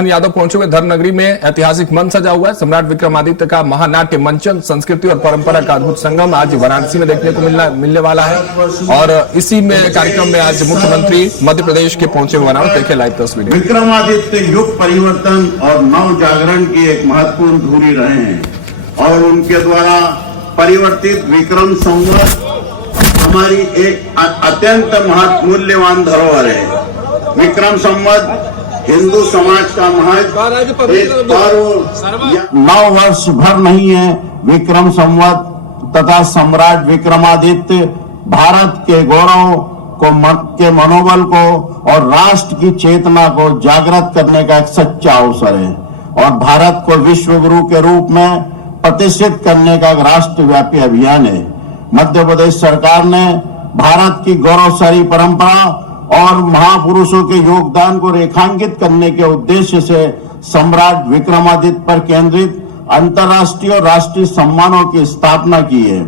मोहन यादव पहुंचे हुए धर्मनगरी में ऐतिहासिक मंच सजा हुआ है। सम्राट विक्रमादित्य का महानाट्य मंचन संस्कृति और परंपरा का अद्भुत संगम आज वाराणसी में देखने को मिलने वाला है और इसी में कार्यक्रम में आज मुख्यमंत्री मध्य प्रदेश के पहुंचे हुए हैं। देखिए लाइव तस्वीरें। विक्रमादित्य युग परिवर्तन और नव जागरण की एक महत्वपूर्ण धुरी रहे हैं और उनके द्वारा परिवर्तित विक्रम संवत हमारी एक अत्यंत मूल्यवान धरोहर है। विक्रम संवत हिंदू समाज का महत्व एक पर्व 9 वर्ष भर नहीं है। विक्रम संवत तथा सम्राट विक्रमादित्य भारत के गौरव के मनोबल को और राष्ट्र की चेतना को जागृत करने का एक सच्चा अवसर है और भारत को विश्व गुरु के रूप में प्रतिष्ठित करने का एक राष्ट्रव्यापी अभियान है। मध्य प्रदेश सरकार ने भारत की गौरवशाली परंपरा और महापुरुषों के योगदान को रेखांकित करने के उद्देश्य से सम्राट विक्रमादित्य पर केंद्रित अंतर्राष्ट्रीय और राष्ट्रीय सम्मानों की स्थापना की है।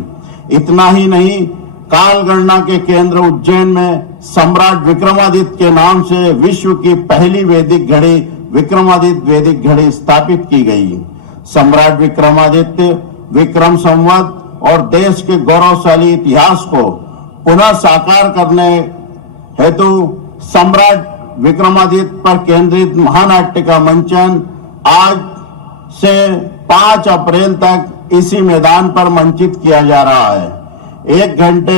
इतना ही नहीं, काल गणना के केंद्र उज्जैन में सम्राट विक्रमादित्य के नाम से विश्व की पहली वैदिक घड़ी विक्रमादित्य वैदिक घड़ी स्थापित की गई। सम्राट विक्रमादित्य विक्रम संवत और देश के गौरवशाली इतिहास को पुनः साकार करने हेतु सम्राट विक्रमादित्य पर केंद्रित महानाट्य का मंचन आज से 5 अप्रैल तक इसी मैदान पर मंचित किया जा रहा है। 1 घंटे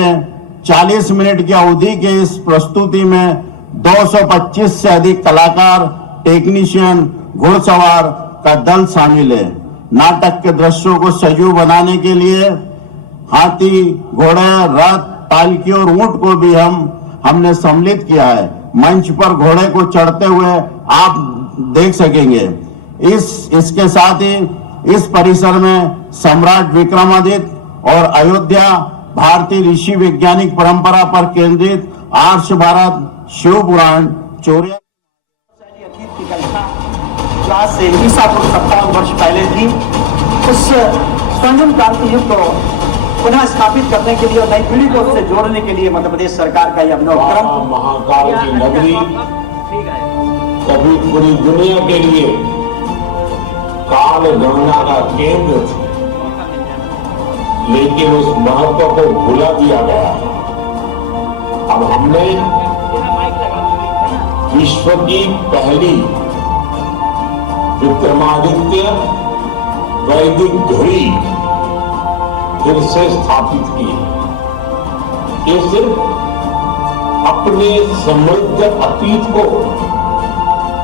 40 मिनट की अवधि के इस प्रस्तुति में 225 से अधिक कलाकार, टेक्नीशियन, घुड़सवार का दल शामिल है। नाटक के दृश्यों को सजीव बनाने के लिए हाथी, घोड़े, रथ, पालकी और ऊंट को भी हमने सम्मिलित किया है। मंच पर घोड़े को चढ़ते हुए आप देख सकेंगे। इसके साथ ही इस परिसर में सम्राट विक्रमादित्य और अयोध्या भारतीय ऋषि वैज्ञानिक परंपरा पर केंद्रित आर्ष भारत शिव पुराण चौर्या आज से ईसा पूर्व 57 वर्ष पहले थी। उस स्वर्णिम काल के युग को पुनः स्थापित करने के लिए और नई पीढ़ी को उससे जोड़ने के लिए मध्य प्रदेश सरकार का यह अभिनव क्रम महाकाल की नगरी कभी पूरी दुनिया के लिए काल गणना का केंद्र थी, लेकिन उस महत्व को भुला दिया गया। अब हमने विश्व की पहली विक्रमादित्य वैदिक घड़ी फिर से स्थापित की। ये सिर्फ अपने समृद्ध अतीत को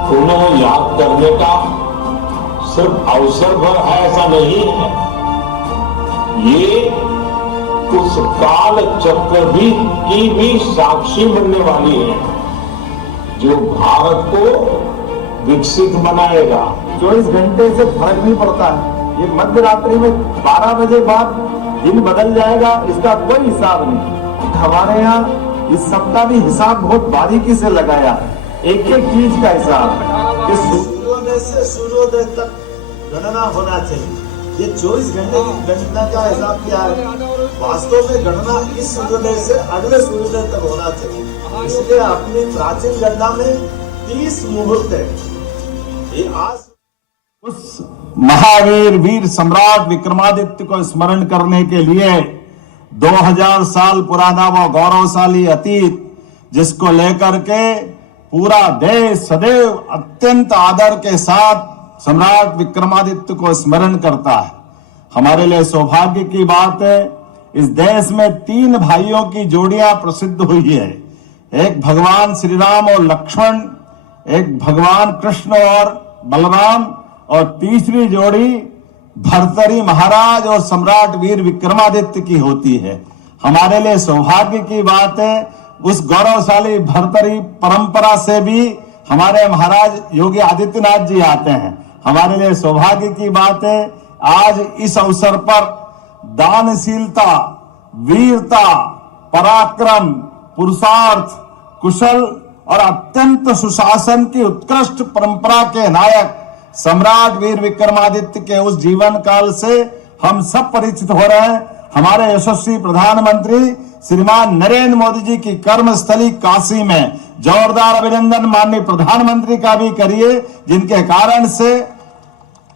पुनः याद करने का सिर्फ अवसर भर है, ऐसा नहीं है। ये उस काल चक्र की भी साक्षी बनने वाली है जो भारत को विकसित बनाएगा। 24 घंटे से फर्क नहीं पड़ता है। ये मध्य रात्रि में 12 बजे बाद दिन बदल जाएगा, इसका कोई हिसाब नहीं। हमारे यहाँ इस सप्ताह भी हिसाब बहुत बारीकी से लगाया, एक एक चीज का हिसाब। सूर्योदय से सूर्योदय तक गणना होना चाहिए। ये 24 घंटे की गणना का हिसाब क्या है? वास्तव में गणना इस सूर्योदय से अगले सूर्योदय तक होना चाहिए। इसलिए अपनी प्राचीन गणना में 30 मुहूर्त है। ये आज उस महावीर वीर सम्राट विक्रमादित्य को स्मरण करने के लिए 2000 साल पुराना वो गौरवशाली अतीत जिसको लेकर के पूरा देश सदैव अत्यंत आदर के साथ सम्राट विक्रमादित्य को स्मरण करता है। हमारे लिए सौभाग्य की बात है, इस देश में 3 भाइयों की जोड़ियां प्रसिद्ध हुई है। एक भगवान श्री राम और लक्ष्मण, एक भगवान कृष्ण और बलराम, और तीसरी जोड़ी भर्तृहरि महाराज और सम्राट वीर विक्रमादित्य की होती है। हमारे लिए सौभाग्य की बात है, उस गौरवशाली भर्तृहरि परंपरा से भी हमारे महाराज योगी आदित्यनाथ जी आते हैं। हमारे लिए सौभाग्य की बात है, आज इस अवसर पर दानशीलता, वीरता, पराक्रम, पुरुषार्थ, कुशल और अत्यंत सुशासन की उत्कृष्ट परंपरा के नायक सम्राट वीर विक्रमादित्य के उस जीवन काल से हम सब परिचित हो रहे हैं। हमारे यशस्वी प्रधानमंत्री श्रीमान नरेंद्र मोदी जी की कर्मस्थली काशी में जोरदार अभिनंदन माननीय प्रधानमंत्री का भी करिए, जिनके कारण से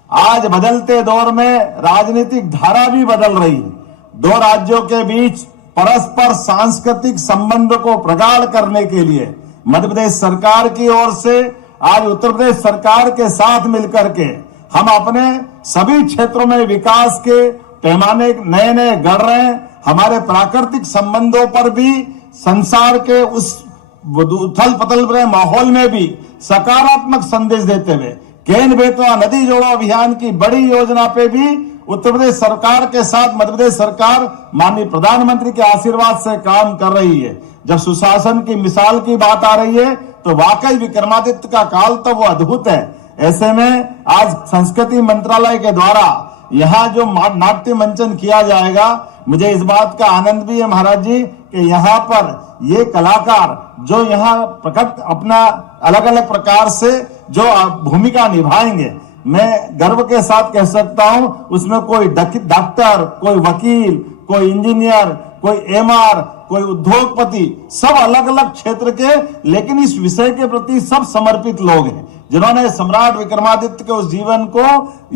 आज बदलते दौर में राजनीतिक धारा भी बदल रही है। दो राज्यों के बीच परस्पर सांस्कृतिक संबंध को प्रगाढ़ करने के लिए मध्य प्रदेश सरकार की ओर से आज उत्तर प्रदेश सरकार के साथ मिलकर के हम अपने सभी क्षेत्रों में विकास के पैमाने नए नए गढ़ रहे हैं। हमारे प्राकृतिक संबंधों पर भी संसार के उस उथल पथल भरे माहौल में भी सकारात्मक संदेश देते हुए केन बेतवा नदी जोड़ो अभियान की बड़ी योजना पे भी उत्तर प्रदेश सरकार के साथ मध्य प्रदेश सरकार माननीय प्रधानमंत्री के आशीर्वाद से काम कर रही है। जब सुशासन की मिसाल की बात आ रही है तो वाकई विक्रमादित्य का काल तो वो अद्भुत है। ऐसे में आज संस्कृति मंत्रालय के द्वारा यहाँ जो नाट्य मंचन किया जाएगा, मुझे इस बात का आनंद भी है महाराज जी कि यहाँ पर ये कलाकार जो यहाँ प्रकट अपना अलग अलग प्रकार से जो भूमिका निभाएंगे, मैं गर्व के साथ कह सकता हूं उसमें कोई डॉक्टर, कोई वकील, कोई इंजीनियर, कोई एमआर, कोई उद्योगपति, सब अलग अलग क्षेत्र के, लेकिन इस विषय के प्रति सब समर्पित लोग हैं जिन्होंने सम्राट विक्रमादित्य के उस जीवन को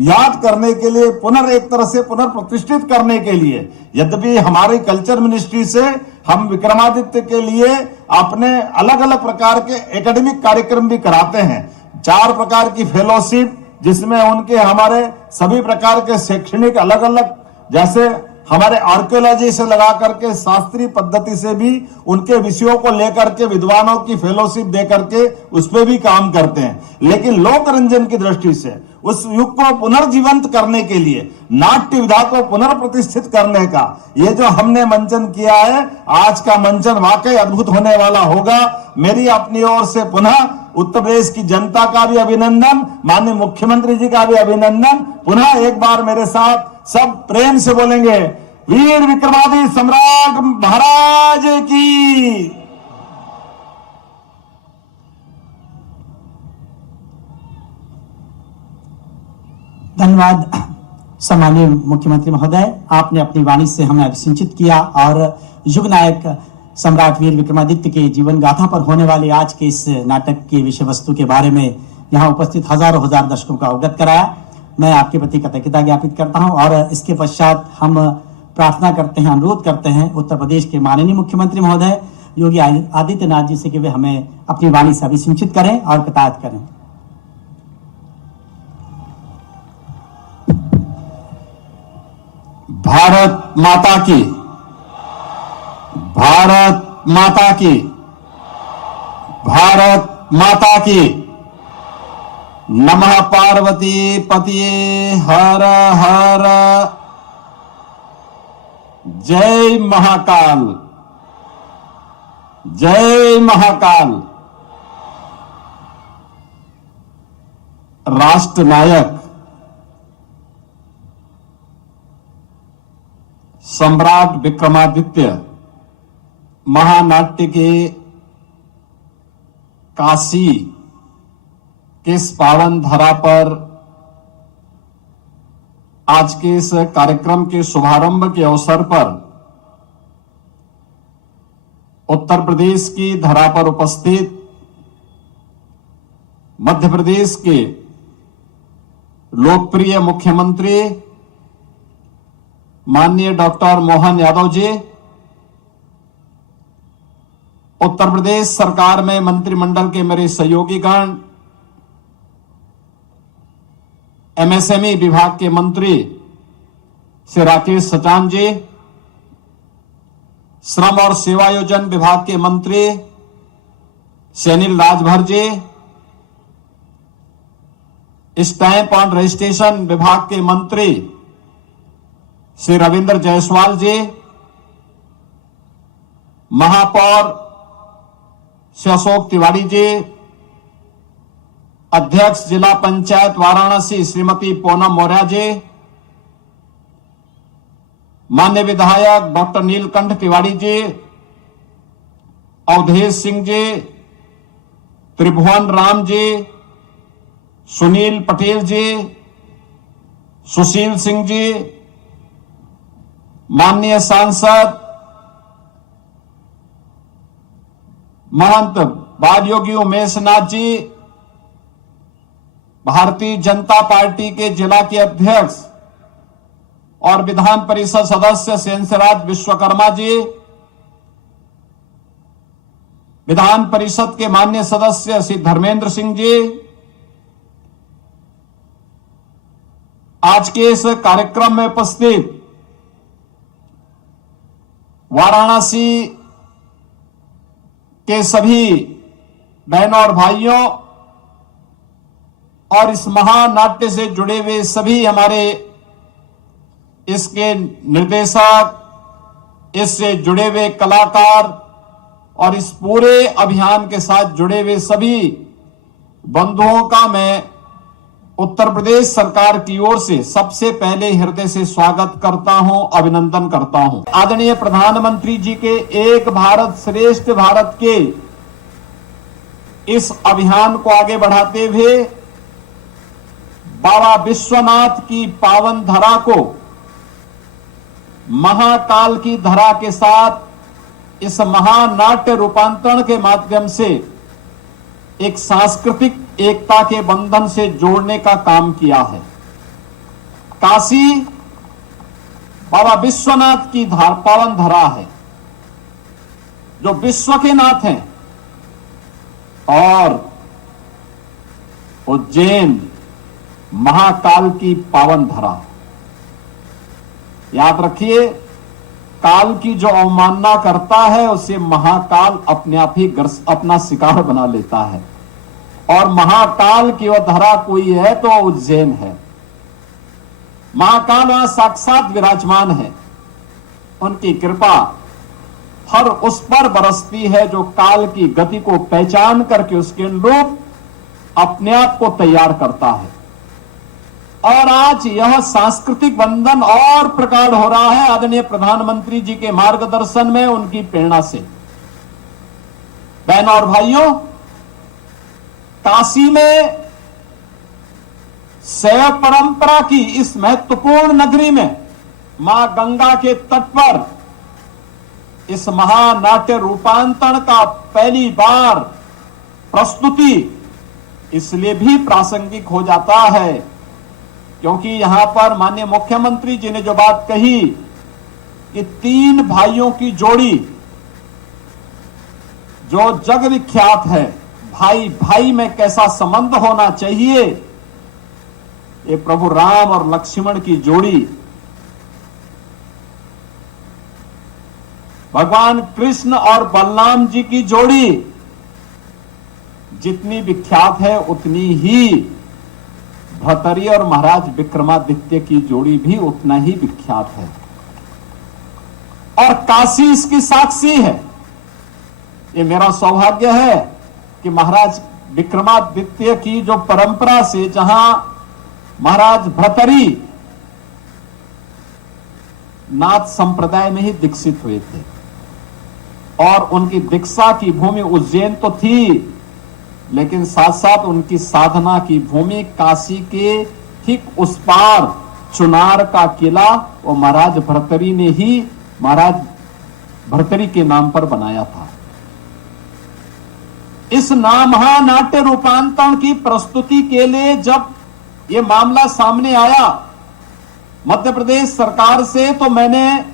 याद करने के लिए एक तरह से पुनर्प्रतिष्ठित करने के लिए, यद्यपि हमारी कल्चर मिनिस्ट्री से हम विक्रमादित्य के लिए अपने अलग अलग प्रकार के एकेडमिक कार्यक्रम भी कराते हैं। 4 प्रकार की फेलोशिप जिसमें उनके हमारे सभी प्रकार के शैक्षणिक अलग अलग, जैसे हमारे आर्कियोलॉजी से लगा करके शास्त्रीय पद्धति से भी उनके विषयों को लेकर के विद्वानों की फेलोशिप दे करके उस पर भी काम करते हैं। लेकिन लोक रंजन की दृष्टि से उस युग को पुनर्जीवंत करने के लिए, नाट्य विधा को पुनर्प्रतिष्ठित करने का ये जो हमने मंचन किया है, आज का मंचन वाकई अद्भुत होने वाला होगा। मेरी अपनी ओर से पुनः उत्तर प्रदेश की जनता का भी अभिनंदन, माननीय मुख्यमंत्री जी का भी अभिनंदन। पुनः एक बार मेरे साथ सब प्रेम से बोलेंगे, वीर विक्रमादित्य सम्राट महाराज की। धन्यवाद सम्माननीय मुख्यमंत्री महोदय, आपने अपनी वाणी से हमें अभिसिंचित किया और युग नायक सम्राट वीर विक्रमादित्य के जीवन गाथा पर होने वाले आज के इस नाटक की विषय वस्तु के बारे में यहाँ उपस्थित हजारों हजार दर्शकों को अवगत कराया। मैं आपके प्रति कृतज्ञता ज्ञापित करता हूँ और इसके पश्चात हम प्रार्थना करते हैं, अनुरोध करते हैं उत्तर प्रदेश के माननीय मुख्यमंत्री महोदय योगी आदित्यनाथ जी से कि वे हमें अपनी वाणी से अभिसिंचित करें और कृतार्थ करें। भारत माता की, भारत माता की, भारत माता की। नमः पार्वती पतिये हर हर। जय महाकाल, जय महाकाल। राष्ट्र नायक सम्राट विक्रमादित्य महानाट्य के काशी के इस पावन धरा पर आज के इस कार्यक्रम के शुभारंभ के अवसर पर उत्तर प्रदेश की धरा पर उपस्थित मध्य प्रदेश के लोकप्रिय मुख्यमंत्री माननीय डॉक्टर मोहन यादव जी, उत्तर प्रदेश सरकार में मंत्रिमंडल के मेरे सहयोगीगण, एमएसएमई विभाग के मंत्री श्री राकेश सचान जी, श्रम और सेवायोजन विभाग के मंत्री श्री अनिल राजभर जी, स्टैंप और रजिस्ट्रेशन विभाग के मंत्री श्री रविंद्र जायसवाल जी, महापौर श्री अशोक तिवारी जी, अध्यक्ष जिला पंचायत वाराणसी श्रीमती पूनम मौर्य जी, माननीय विधायक डॉक्टर नीलकंठ तिवारी जी, अवधेश सिंह जी, त्रिभुवन राम जी, सुनील पटेल जी, सुशील सिंह जी, माननीय सांसद महंत बालयोगी उमेश नाथ जी, भारतीय जनता पार्टी के जिला के अध्यक्ष और विधान परिषद सदस्य सेंसराज विश्वकर्मा जी, विधान परिषद के माननीय सदस्य श्री धर्मेंद्र सिंह जी, आज के इस कार्यक्रम में उपस्थित वाराणसी के सभी बहनों और भाइयों और इस महानाट्य से जुड़े हुए सभी हमारे इसके निर्देशक, इससे जुड़े हुए कलाकार और इस पूरे अभियान के साथ जुड़े हुए सभी बंधुओं का मैं उत्तर प्रदेश सरकार की ओर से सबसे पहले हृदय से स्वागत करता हूं, अभिनंदन करता हूं। आदरणीय प्रधानमंत्री जी के एक भारत श्रेष्ठ भारत के इस अभियान को आगे बढ़ाते हुए बाबा विश्वनाथ की पावन धरा को महाकाल की धरा के साथ इस महानाट्य रूपांतरण के माध्यम से एक सांस्कृतिक एकता के बंधन से जोड़ने का काम किया है। काशी बाबा विश्वनाथ की पावन धरा है जो विश्व के नाथ हैं, और उज्जैन महाकाल की पावन धरा। याद रखिए, काल की जो अवमानना करता है उसे महाकाल अपने आप ही अपना शिकार बना लेता है, और महाकाल की वह धरा कोई है तो उज्जैन है। महाकाल वहां साक्षात विराजमान है, उनकी कृपा हर उस पर बरसती है जो काल की गति को पहचान करके उसके अनुरूप अपने आप को तैयार करता है। और आज यह सांस्कृतिक बंधन और प्रगाढ़ हो रहा है आदरणीय प्रधानमंत्री जी के मार्गदर्शन में, उनकी प्रेरणा से। बहनों और भाइयों, काशी में शैव परंपरा की इस महत्वपूर्ण नगरी में मां गंगा के तट पर इस महानाट्य रूपांतरण का पहली बार प्रस्तुति इसलिए भी प्रासंगिक हो जाता है क्योंकि यहां पर माननीय मुख्यमंत्री जी ने जो बात कही कि 3 भाइयों की जोड़ी जो जग विख्यात है, भाई भाई में कैसा संबंध होना चाहिए, ये प्रभु राम और लक्ष्मण की जोड़ी, भगवान कृष्ण और बलराम जी की जोड़ी जितनी विख्यात है उतनी ही भर्तृहरि और महाराज विक्रमादित्य की जोड़ी भी उतना ही विख्यात है, और काशी इसकी साक्षी है। ये मेरा सौभाग्य है कि महाराज विक्रमादित्य की जो परंपरा से, जहां महाराज भर्तृहरि नाथ संप्रदाय में ही दीक्षित हुए थे और उनकी दीक्षा की भूमि उज्जैन तो थी, लेकिन साथ साथ उनकी साधना की भूमि काशी के ठीक उस पार चुनार का किला वो महाराज भर्तृहरि ने ही महाराज भर्तृहरि के नाम पर बनाया था। इस महानाट्य रूपांतरण की प्रस्तुति के लिए जब ये मामला सामने आया मध्य प्रदेश सरकार से, तो मैंने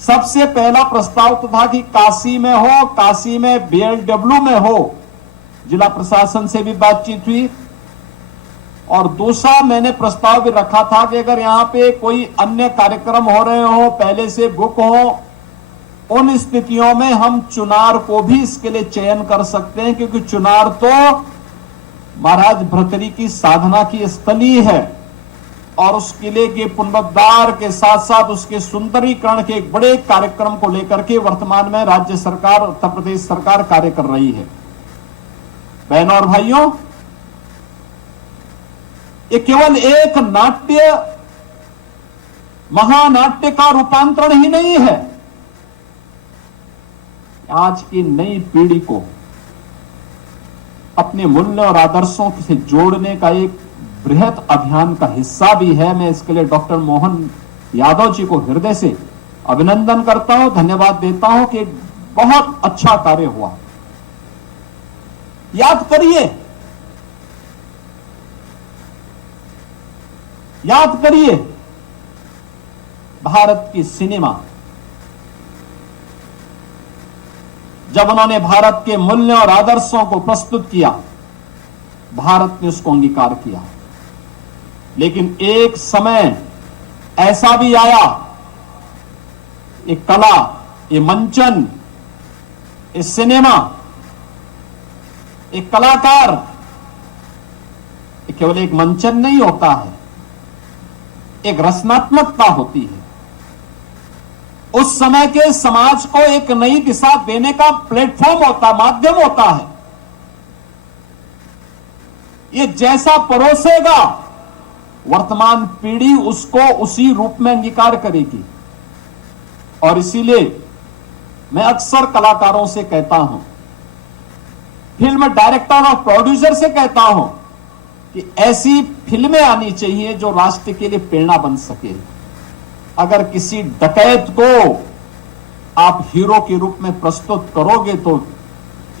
सबसे पहला प्रस्ताव तो था कि काशी में हो, काशी में बीएलडब्ल्यू में हो, जिला प्रशासन से भी बातचीत हुई, और दूसरा मैंने प्रस्ताव भी रखा था कि अगर यहां पे कोई अन्य कार्यक्रम हो रहे हो, पहले से बुक हो, उन स्थितियों में हम चुनार को भी इसके लिए चयन कर सकते हैं, क्योंकि चुनार तो महाराज भर्तृहरि की साधना की स्थली है और उस किले के पुनरुद्धार के साथ साथ उसके सुंदरीकरण के एक बड़े कार्यक्रम को लेकर के वर्तमान में राज्य सरकार, उत्तर प्रदेश सरकार कार्य कर रही है। बहनों और भाइयों, ये केवल एक नाट्य महानाट्य का रूपांतरण ही नहीं है, आज की नई पीढ़ी को अपने मूल्य और आदर्शों से जोड़ने का एक बृहद अभियान का हिस्सा भी है। मैं इसके लिए डॉक्टर मोहन यादव जी को हृदय से अभिनंदन करता हूं, धन्यवाद देता हूं कि बहुत अच्छा कार्य हुआ। याद करिए, याद करिए भारत की सिनेमा, जब उन्होंने भारत के मूल्य और आदर्शों को प्रस्तुत किया, भारत ने उसको अंगीकार किया। लेकिन एक समय ऐसा भी आया, ये कला, ये मंचन, ये सिनेमा, एक कलाकार, ये केवल एक मंचन नहीं होता है, एक रचनात्मकता होती है। उस समय के समाज को एक नई दिशा देने का प्लेटफॉर्म होता, माध्यम होता है। ये जैसा परोसेगा, वर्तमान पीढ़ी उसको उसी रूप में अंगीकार करेगी। और इसीलिए मैं अक्सर कलाकारों से कहता हूं, फिल्म डायरेक्टर और प्रोड्यूसर से कहता हूं कि ऐसी फिल्में आनी चाहिए जो राष्ट्र के लिए प्रेरणा बन सके। अगर किसी डकैत को आप हीरो के रूप में प्रस्तुत करोगे तो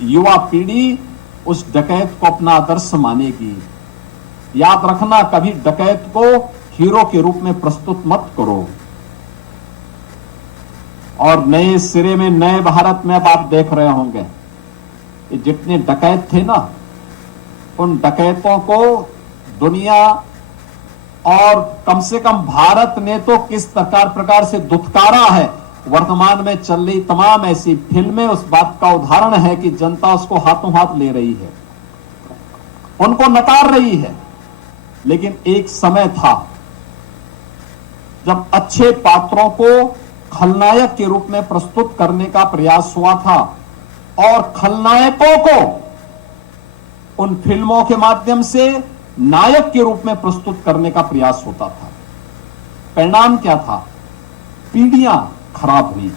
युवा पीढ़ी उस डकैत को अपना आदर्श मानेगी। याद रखना, कभी डकैत को हीरो के रूप में प्रस्तुत मत करो। और नए सिरे में, नए भारत में अब आप देख रहे होंगे, जितने डकैत थे ना, उन डकैतों को दुनिया और कम से कम भारत ने तो किस प्रकार से दुत्कारा है। वर्तमान में चल रही तमाम ऐसी फिल्में उस बात का उदाहरण है कि जनता उसको हाथों हाथ ले रही है, उनको नकार रही है। लेकिन एक समय था जब अच्छे पात्रों को खलनायक के रूप में प्रस्तुत करने का प्रयास हुआ था और खलनायकों को उन फिल्मों के माध्यम से नायक के रूप में प्रस्तुत करने का प्रयास होता था। परिणाम क्या था? पीढ़ियां खराब हुई,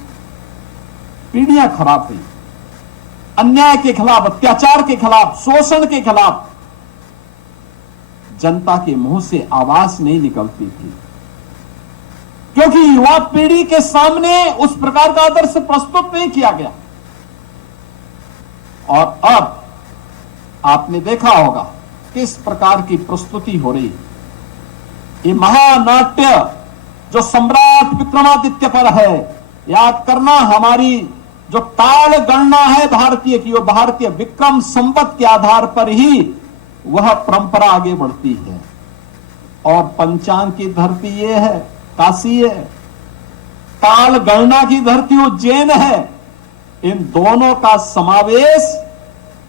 पीढ़ियां खराब हुई। अन्याय के खिलाफ, अत्याचार के खिलाफ, शोषण के खिलाफ जनता के मुंह से आवाज नहीं निकलती थी, क्योंकि युवा पीढ़ी के सामने उस प्रकार का आदर्श प्रस्तुत नहीं किया गया। और अब आपने देखा होगा किस प्रकार की प्रस्तुति हो रही है। ये महानाट्य जो सम्राट विक्रमादित्य पर है, याद करना, हमारी जो काल गणना है भारतीय की, वो भारतीय विक्रम संवत के आधार पर ही वह परंपरा आगे बढ़ती है। और पंचांग की धरती ये है, काशी है, काल गणना की धरती उज्जैन है। इन दोनों का समावेश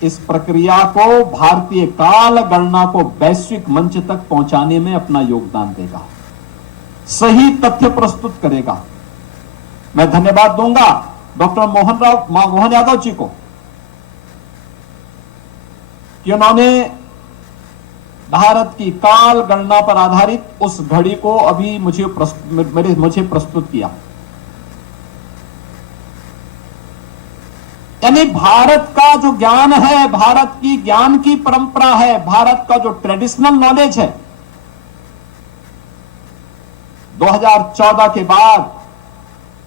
इस प्रक्रिया को, भारतीय काल गणना को वैश्विक मंच तक पहुंचाने में अपना योगदान देगा, सही तथ्य प्रस्तुत करेगा। मैं धन्यवाद दूंगा डॉक्टर मोहन यादव जी को कि उन्होंने भारत की काल गणना पर आधारित उस घड़ी को अभी मुझे प्रस्तुत किया। यानी भारत का जो ज्ञान है, भारत की ज्ञान की परंपरा है, भारत का जो ट्रेडिशनल नॉलेज है, 2014 के बाद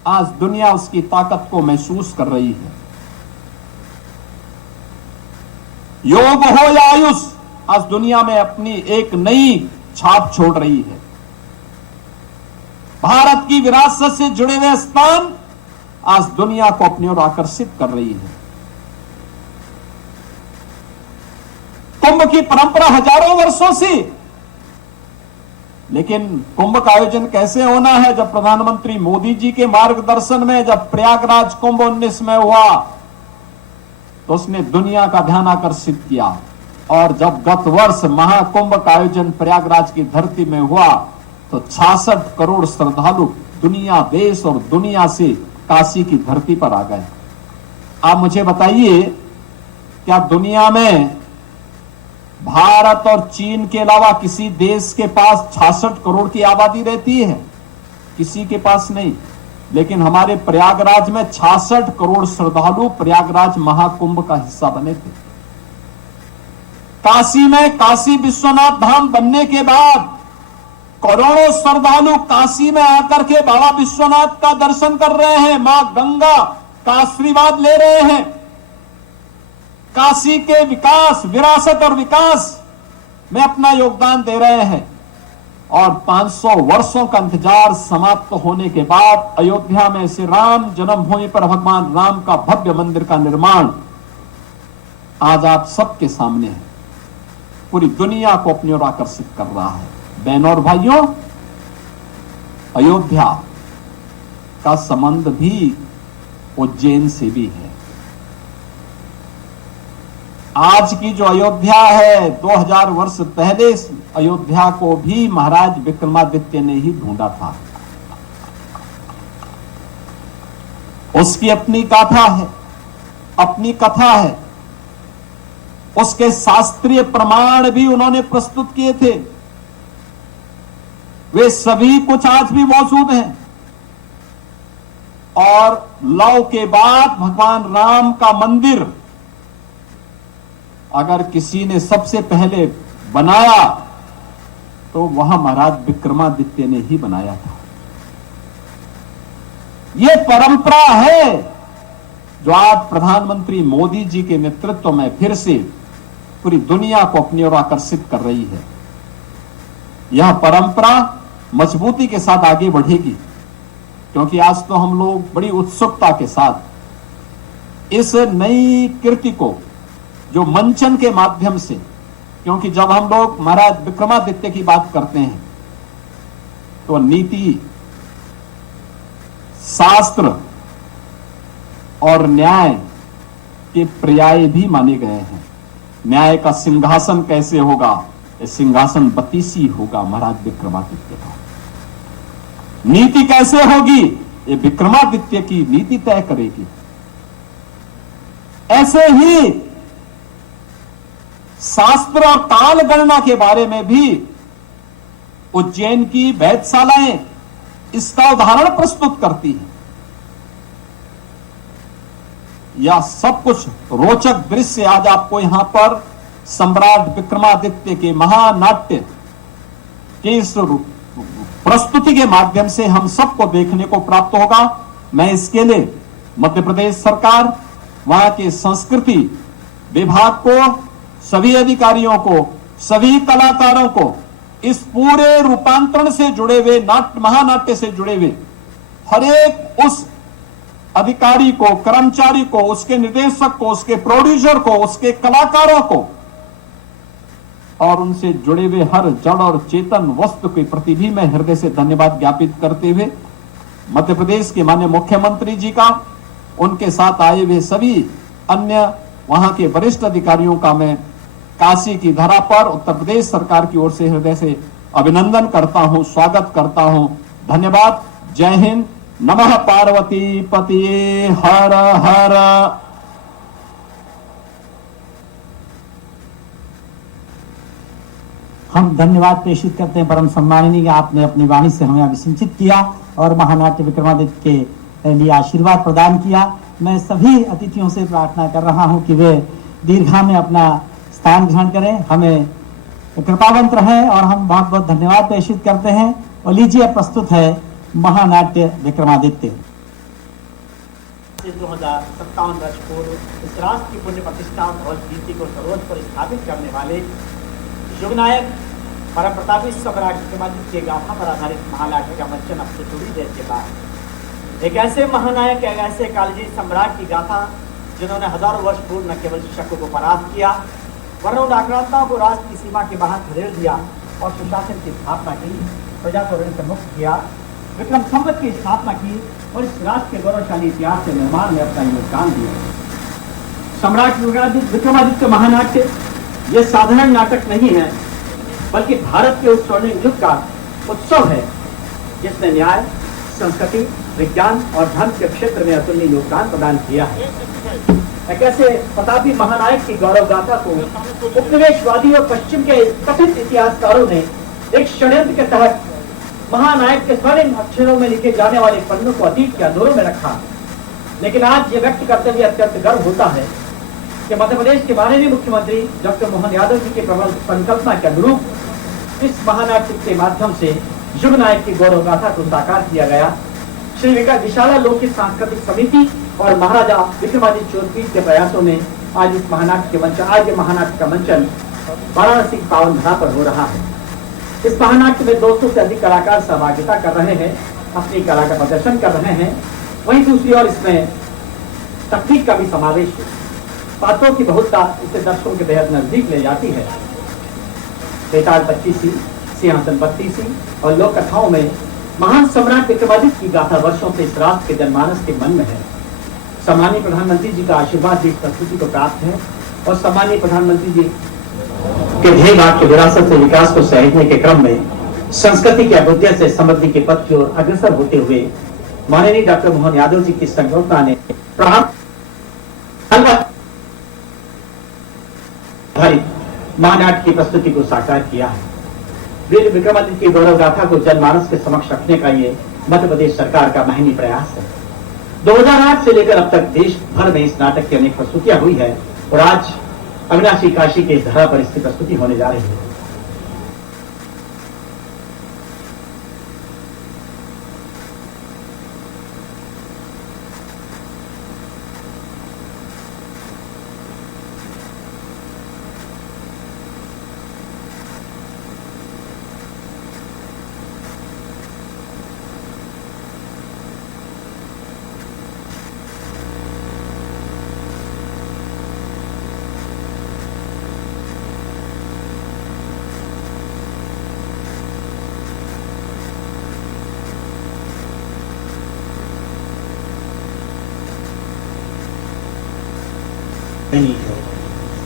आज दुनिया उसकी ताकत को महसूस कर रही है। योग हो या आयुष, आज दुनिया में अपनी एक नई छाप छोड़ रही है। भारत की विरासत से जुड़े हुए स्थान आज दुनिया को अपनी ओर आकर्षित कर रही है। कुंभ की परंपरा हजारों वर्षों से, लेकिन कुंभ का आयोजन कैसे होना है? जब प्रधानमंत्री मोदी जी के मार्गदर्शन में जब प्रयागराज कुंभ 19 में हुआ तो उसने दुनिया का ध्यान आकर्षित किया। और जब गत वर्ष महाकुंभ का आयोजन प्रयागराज की धरती में हुआ तो 66 करोड़ श्रद्धालु दुनिया, देश और दुनिया से काशी की धरती पर आ गए। आप मुझे बताइए, क्या दुनिया में भारत और चीन के अलावा किसी देश के पास 66 करोड़ की आबादी रहती है? किसी के पास नहीं। लेकिन हमारे प्रयागराज में 66 करोड़ श्रद्धालु प्रयागराज महाकुंभ का हिस्सा बने थे। काशी में काशी विश्वनाथ धाम बनने के बाद करोड़ों श्रद्धालु काशी में आकर के बाबा विश्वनाथ का दर्शन कर रहे हैं, मां गंगा का आशीर्वाद ले रहे हैं। काशी के विकास, विरासत और विकास में अपना योगदान दे रहे हैं। और 500 वर्षों का इंतजार समाप्त होने के बाद अयोध्या में श्री राम जन्मभूमि पर भगवान राम का भव्य मंदिर का निर्माण आज आप सबके सामने है, पूरी दुनिया को अपनी ओर आकर्षित कर रहा है। बहनों और भाइयों, अयोध्या का संबंध भी उज्जैन से भी है। आज की जो अयोध्या है, 2000 वर्ष पहले इस अयोध्या को भी महाराज विक्रमादित्य ने ही ढूंढा था। उसकी अपनी गाथा है, अपनी कथा है, उसके शास्त्रीय प्रमाण भी उन्होंने प्रस्तुत किए थे। वे सभी कुछ आज भी मौजूद हैं। और लव के बाद भगवान राम का मंदिर अगर किसी ने सबसे पहले बनाया तो वह महाराज विक्रमादित्य ने ही बनाया था। यह परंपरा है जो आज प्रधानमंत्री मोदी जी के नेतृत्व में फिर से पूरी दुनिया को अपनी ओर आकर्षित कर रही है। यह परंपरा मजबूती के साथ आगे बढ़ेगी, क्योंकि आज तो हम लोग बड़ी उत्सुकता के साथ इस नई कृति को जो मंचन के माध्यम से, क्योंकि जब हम लोग महाराज विक्रमादित्य की बात करते हैं तो नीति, शास्त्र और न्याय के पर्याय भी माने गए हैं। न्याय का सिंहासन कैसे होगा? ये सिंहासन बतीसी होगा महाराज विक्रमादित्य का। नीति कैसे होगी? ये विक्रमादित्य की नीति तय करेगी। ऐसे ही शास्त्र और काल गणना के बारे में भी उज्जैन की वेधशालाएं इसका उदाहरण प्रस्तुत करती हैं। यह सब कुछ रोचक दृश्य आज आपको यहां पर सम्राट विक्रमादित्य के महानाट्य की इस प्रस्तुति के माध्यम से हम सबको देखने को प्राप्त होगा। मैं इसके लिए मध्य प्रदेश सरकार, वहां के संस्कृति विभाग को, सभी अधिकारियों को, सभी कलाकारों को, इस पूरे रूपांतरण से जुड़े हुए महानाट्य से जुड़े हुए हर एक उस अधिकारी को, कर्मचारी को, उसके निर्देशक को, उसके प्रोड्यूसर को, उसके कलाकारों को और उनसे जुड़े हुए हर जड़ और चेतन वस्तु के प्रति भी मैं हृदय से धन्यवाद ज्ञापित करते हुए मध्य प्रदेश के माननीय मुख्यमंत्री जी का, उनके साथ आए हुए सभी अन्य वहां के वरिष्ठ अधिकारियों का मैं काशी की धरा पर उत्तर प्रदेश सरकार की ओर से हृदय से अभिनंदन करता हूं, स्वागत करता हूं। धन्यवाद। जय हिंद। नमः पार्वती पतिये हर हर। हम धन्यवाद प्रेषित करते हैं परम सम्माननीय, आपने अपनी वाणी से हमें अभिसिंचित किया और महानाट्य विक्रमादित्य के लिए आशीर्वाद प्रदान किया। मैं सभी अतिथियों से प्रार्थना कर रहा हूं कि वे दीर्घा में अपना स्थान ग्रहण करें, हमें कृपावंत रहें और हम बहुत बहुत धन्यवाद प्रेषित करते हैं। और लीजिए, प्रस्तुत है महानाट्य विक्रमादित्य। 2057 वर्ष पूर्व इस राष्ट्र की पुण्य प्रतिष्ठा और कीर्ति को सर्वोच्च पर स्थापित करने वाले युग नायक परम प्रतापी सम्राट विक्रमादित्य की गाथा पर आधारित महानाट्य का मंचन अब से थोड़ी देर के बाद एक ऐसे महानायक, एक ऐसे कालजयी सम्राट की गाथा जिन्होंने हजारों वर्ष पूर्व न केवल शकों को परास्त किया वरन उन आक्रांताओं को राष्ट्र की सीमा के बाहर खदेड़ दिया और सुशासन की स्थापना की, प्रजा को ऋण से मुक्त किया, विक्रम संवत की स्थापना की और इस राष्ट्र के गौरवशाली इतिहास के निर्माण में अपना योगदान दिया। सम्राट विक्रमादित्य महानाट्य ये साधारण नाटक नहीं है, बल्कि भारत के उस स्वर्णिम युग का उत्सव है जिसने न्याय, संस्कृति, विज्ञान और धर्म के क्षेत्र में अतुलनीय योगदान प्रदान किया है। एक ऐसे प्रतापी महानायक की गौरव गाथा को उपनिवेशवादी और पश्चिम के कथित इतिहासकारों ने एक षड्यंत्र के तहत महानायक के स्वर्णिम अक्षरों में लिखे जाने वाले पन्नों को अतीत के अंधेरों में रखा। लेकिन आज ये व्यक्त करते हुए अत्यंत गर्व होता है कि मध्य प्रदेश के माननीय मुख्यमंत्री डॉक्टर मोहन यादव जी के प्रबल संकल्पना के अनुरूप इस महानाट्य के माध्यम से युग नायक की गौरव गाथा को साकार किया गया। श्री विशाला लोक सांस्कृतिक समिति और महाराजा विक्रमादित्य ज्योतिष के प्रयासों ने आज इस महानाट्य के मंच, आज ये महानाट्य का मंचन वाराणसी की पावन धरा पर हो रहा है। इस महानाट्य में 200 से अधिक कलाकार सहभागिता कर रहे हैं, अपनी कला का प्रदर्शन कर रहे हैं। वहीं दूसरी ओर इसमें तकनीक का भी समावेश है। पात्रों की बहुलता इसे दर्शकों के बेहद नजदीक ले जाती है। बेताल 25सी, सिंहासन 32सी और लोक कथाओं में महान सम्राट विक्रमादित्य की गाथा वर्षों से इस राष्ट्र के जनमानस के मन में है। सम्मानीय प्रधानमंत्री जी का आशीर्वाद भी इस प्रस्तुति को प्राप्त है और सम्मानीय प्रधानमंत्री जी के ध्येय वाक्य विरासत से विकास को सहेजने के क्रम में संस्कृति के अभ्युदय से समृद्धि के पथ की ओर अग्रसर होते हुए माननीय डॉक्टर मोहन यादव जी की संकल्पना ने महानाट्य की प्रस्तुति को साकार किया है। वीर विक्रमादित्य की गौरव गाथा को जनमानस के समक्ष रखने का ये मध्य प्रदेश सरकार का महंगी प्रयास है। 2008 से लेकर अब तक देश भर में इस नाटक की अनेक प्रस्तुतियां हुई है और आज अविनाशी काशी के इस धरा पर इसकी प्रस्तुति होने जा रही है।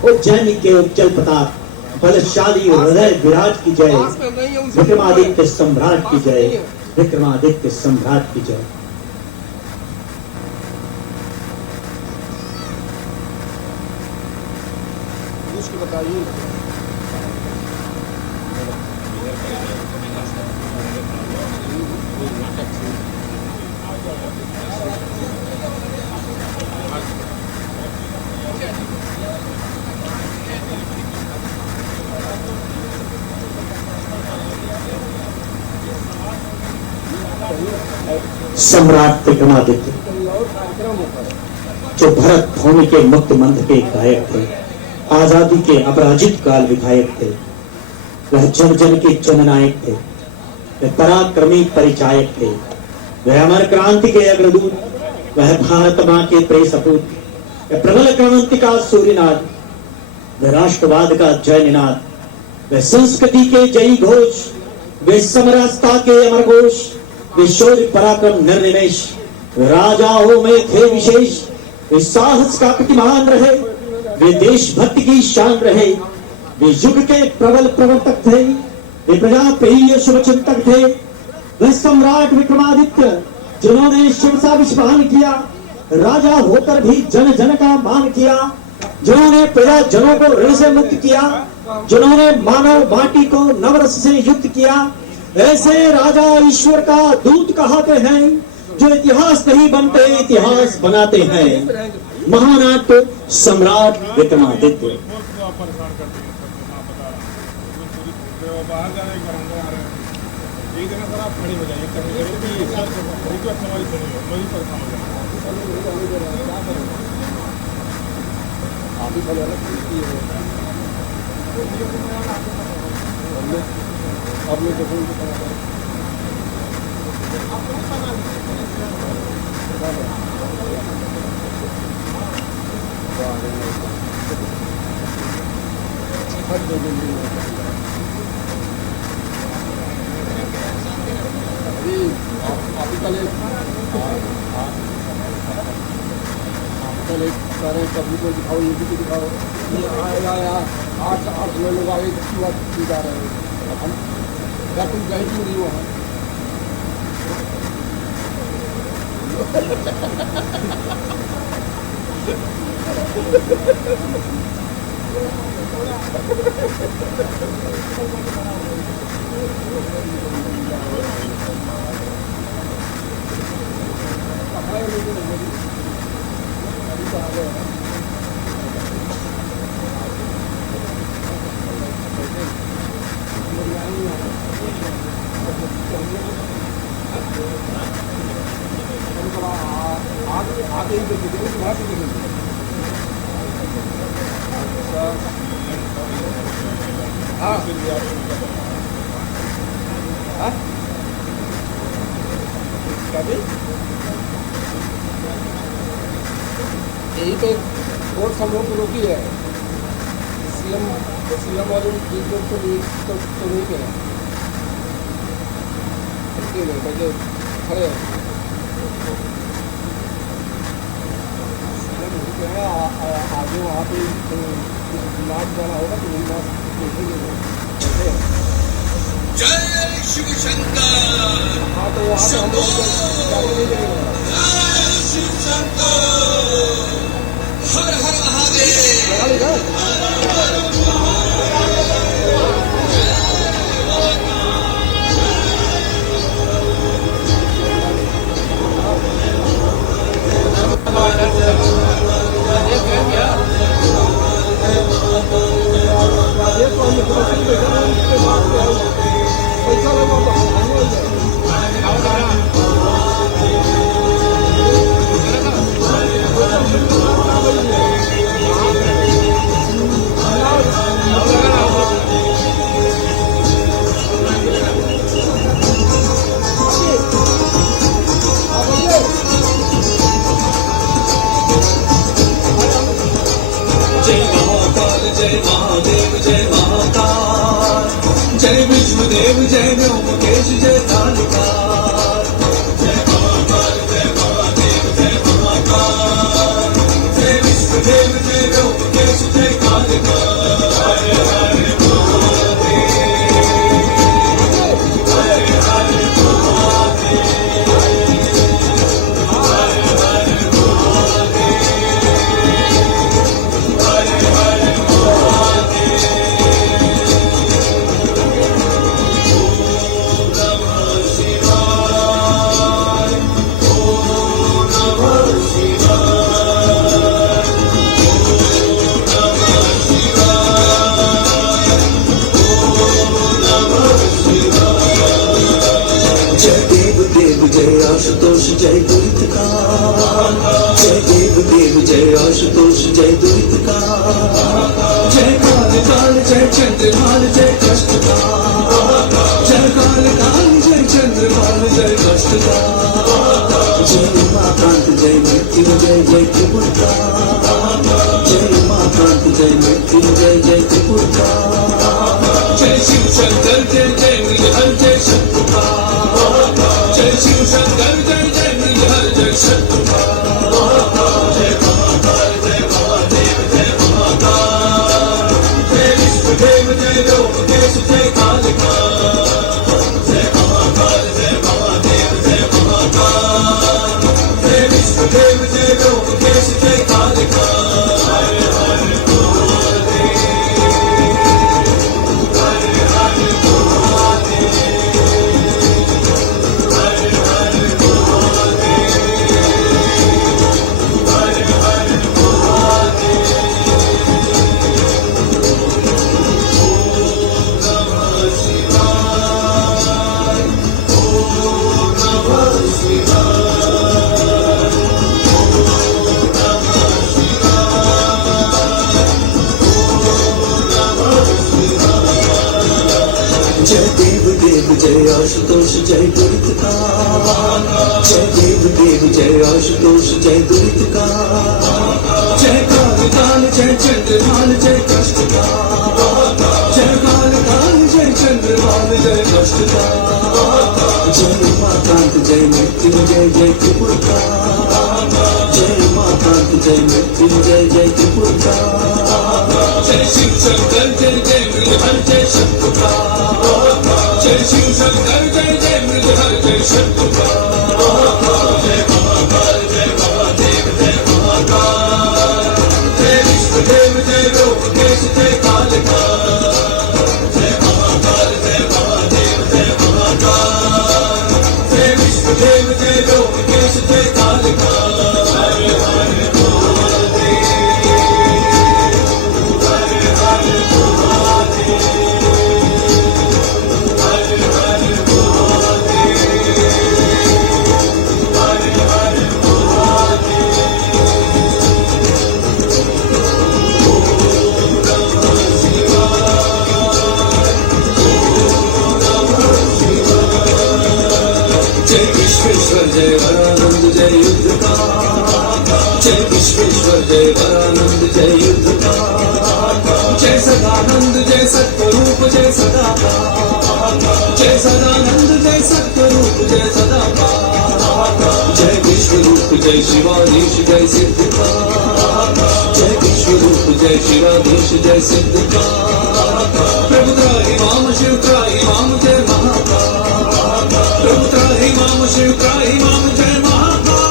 उज्जैन के उज्जवल प्रताप, बलशाली हृदय विराट की जय, विक्रमादित्य सम्राट की जय, विक्रमादित्य सम्राट की जय। सम्राट विक्रमादित्य जो भरत भूमि के मुक्त मंद के गायक थे, आजादी के अपराजित काल विधायक थे, वह जन जन के जननायक थे, वह पराक्रमी परिचायक थे, वह अमर क्रांति के अग्रदूत, वह भारत मां के प्रिय सपूत, वह प्रबल क्रांति का सूर्यनाद, वह राष्ट्रवाद का जय निनाद, वह संस्कृति के जयी घोष, वे समरसता के अमर घोष, वे शौर्य पराक्रम निर्निमेष, राजाओं में थे विशेष, वे साहस का प्रतिमान रहे, वे देशभक्ति की शान रहे, वे युग के प्रबल प्रवर्तक थे, वे प्रजा प्रिय शुभचिंतक थे। वह सम्राट विक्रमादित्य जिन्होंने शिव सा विश्वान किया, राजा होकर भी जन जन का मान किया, जिन्होंने प्रजा जनों को ऋण से मुक्त किया, जिन्होंने मानव माटी को नवरस से युक्त किया, ऐसे राजा ईश्वर का दूत कहते हैं जो इतिहास नहीं बनते इतिहास बनाते हैं। महानाट्य सम्राट विक्रमादित्य। सारे सभी को दिखाओ, ये भी दिखाओ, ये आया 8 लोग आए, इसकी बात की जा रहे हैं। हम क्या तुम गए क्यों नहीं वहाँ? आगे ही यही तो वोट हम लोग को रोकी है। सीएम और जीत लोग तो नहीं के हैं, बजे खड़े हैं। आगे वहाँ पे नाच जाना होगा तो वही नाच देखेंगे। जय शिव शंकर। हाँ तो वहाँ पे हम लोग जाने नहीं देंगे। शिव शंकर हर हर महादेव। पैसा लगा जय महाकाल जय महादेव जय महाकाल, जय विष्णुदेव जय व्योमकेश जय कालिकार। जय महाकाल जय महादेव जय महाकाल, जय विष्णुदेव जय व्योमकेश जय कालिकार। जय आशुतोष जय दुरितकार, जय देव देव जय आशुतोष जय दुरितकार। जय काल काल जय चंद्रकाल जय कष्टकार, जय काल काल जय चंद्रकाल जय कष्टकार। जय उमाकांत जय मृत्युंजय जय त्रिपुरकार, जय उमाकांत जय मृत्युंजय जय त्रिपुरकार। जय शिव शंकर जय जय मृगहर जय शत्रुपाल, जय शिव शंकर जय जय मृगहर जय शत्रुपाल। जय महाकाल जय महादेव जय महाकाल, जय विष्णुदेव जय व्योमकेश जय कालिकार। जय महाकाल जय महादेव जय महाकाल, जय विष्णुदेव जय व्योमकेश जय कालिकार। जय देव देव जय आशुतोष जय दुरितकार, जय देव देव जय आशुतोष जय दुरितकार। जय काल काल जय चंद्रकाल जय कष्टकार, जय काल काल जय चंद्रकाल जय कष्टकार। जय उमाकांत जय मृत्युंजय जय त्रिपुरकार, जय उमाकांत जय मृत्युंजय जय त्रिपुरकार। जय शिव शंकर जय जय मृगहर जय शत्रुपाल, जय शिव शंकर जय जय मृगहर जय शत्रुपाल। जय महाकाल जय महादेव जय महाकाल, जय विष्णुदेव जय व्योमकेश जय कालिकार। जय महाकाल जय महादेव जय महाकाल, जय विष्णुदेव जय व्योमकेश जय कालिकार। जय सदानंद जय सत्यरूप जय सदाकाल जय विश्वरूप जय शिवाधीश जय सिद्धकार जय विश्वरूप जय शिवाधीश जय सिद्धकार प्रभु त्राहि माम शिव त्राहि माम जय महाकाल प्रभु त्राहि माम शिव त्राहि माम जय महाकाल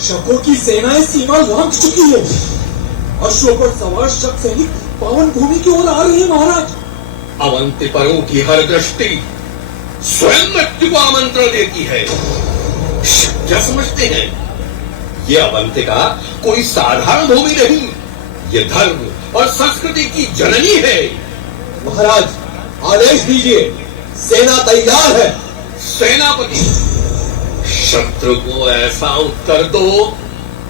शकों की सेनाएं सीमा लांघ चुकी है। अश्वों पर सवार शक सैनिक पावन भूमि की ओर आ रहे हैं महाराज। अवंतिपरों की हर दृष्टि स्वयं मृत्यु को आमंत्रण देती है। क्या समझते हैं? ये अवंतिका कोई साधारण भूमि नहीं, ये धर्म और संस्कृति की जननी है। महाराज आदेश दीजिए, सेना तैयार है। सेनापति, शत्रु को ऐसा उत्तर दो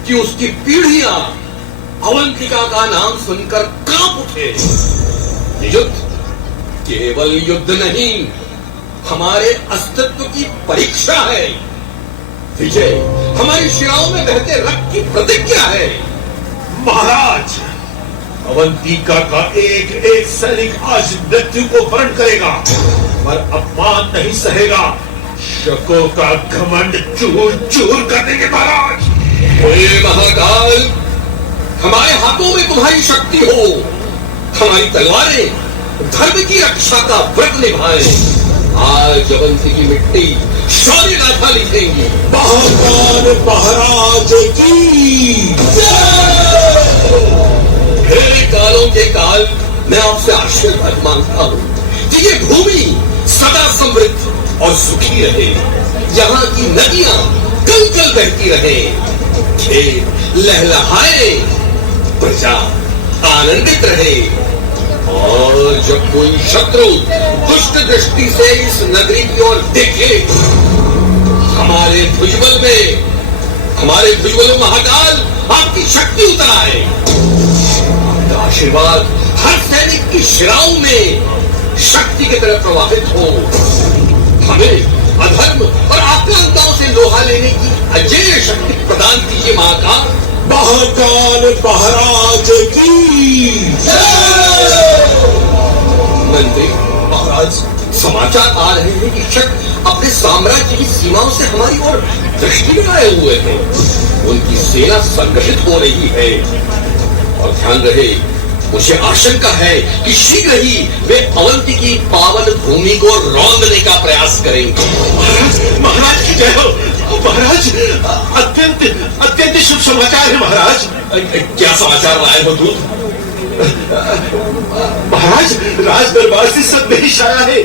कि उसकी पीढ़ियां अवंतिका का नाम सुनकर कांप उठे। युद्ध केवल युद्ध नहीं, हमारे अस्तित्व की परीक्षा है। विजय हमारी शिराओं में बहते रक्त की प्रतिज्ञा है। महाराज, अवंतिका का एक एक सैनिक आज मृत्यु को वर्ण करेगा, पर अपमान नहीं सहेगा। शकों का घमंड चूर चूर कर देंगे महाराज। बोले महाकाल, हमारे हाथों में तुम्हारी शक्ति हो, हमारी तलवारें धर्म की रक्षा का व्रत निभाएं। आज अवंती की मिट्टी शौर्य गाथा लिखेंगी। महाकाल महाराज की हे कालों के काल, मैं आपसे आशीर्वाद मांगता हूँ कि ये भूमि सदा समृद्ध और सुखी रहे, यहाँ की नदियां कल कल बहती रहे, खेत लहलहाए, प्रजा आनंदित रहे। और जब कोई शत्रु दुष्ट दृष्टि से इस नगरी की ओर देखे, हमारे भुजबल महाकाल आपकी शक्ति उतराए। आपका आशीर्वाद हर सैनिक की शिराओं में शक्ति की तरह प्रवाहित हो। हमें अधर्म और आक्रांताओं से लोहा लेने की अजेय शक्ति प्रदान कीजिए महाकाल। महाकाल महाराज की मंत्री महाराज, समाचार आ रहे हैं कि शक अपने साम्राज्य की सीमाओं से हमारी ओर दृष्टि लगाए हुए हैं। उनकी सेना संगठित हो रही है और ध्यान रहे, मुझे आशंका है कि शीघ्र ही वे अवंती की पावन भूमि को रौंदने का प्रयास करेंगे। महाराज की जय हो। महाराज, अत्यंत शुभ समाचार है महाराज। क्या समाचार लाए हो दूत? महाराज, राज दरबार से संदेश आया है।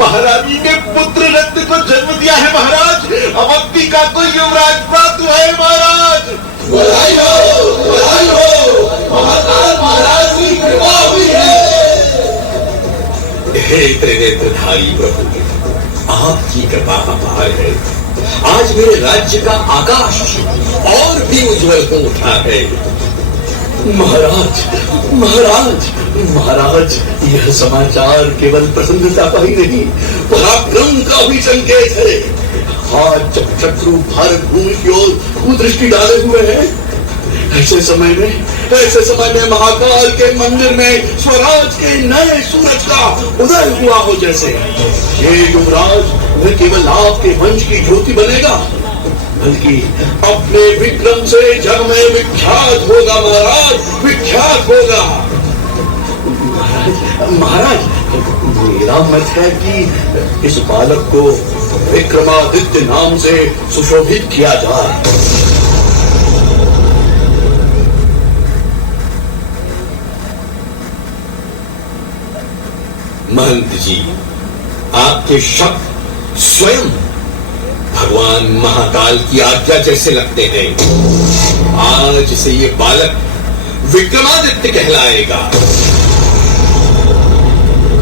महारानी ने पुत्र रत्न को जन्म दिया है महाराज। अवंतिका को युवराज प्राप्त हुआ है महाराज। बधाई हो, बधाई हो। महाकाल महाराज की कृपा हुई है। हे त्रिनेत्रधारी प्रभु, आपकी कृपा अपार है। आज मेरे राज्य का आकाश और भी उज्जवल हो उठा है। महाराज, महाराज, महाराज, यह समाचार केवल प्रसन्नता का ही नहीं, पराक्रम का भी संकेत है। आज जब शत्रु भारत भूमि की ओर कुदृष्टि डाले हुए हैं, ऐसे समय में महाकाल के मंदिर में स्वराज के नए सूरज का उदय हुआ हो। जैसे ये युवराज न केवल आपके वंश की ज्योति बनेगा, बल्कि अपने विक्रम से जग में विख्यात होगा महाराज, विख्यात होगा। महाराज, मेरा मत है कि इस बालक को विक्रमादित्य नाम से सुशोभित किया जाए। महंत जी, आपके शब्द स्वयं भगवान महाकाल की आज्ञा जैसे लगते हैं। आज से ये बालक विक्रमादित्य कहलाएगा।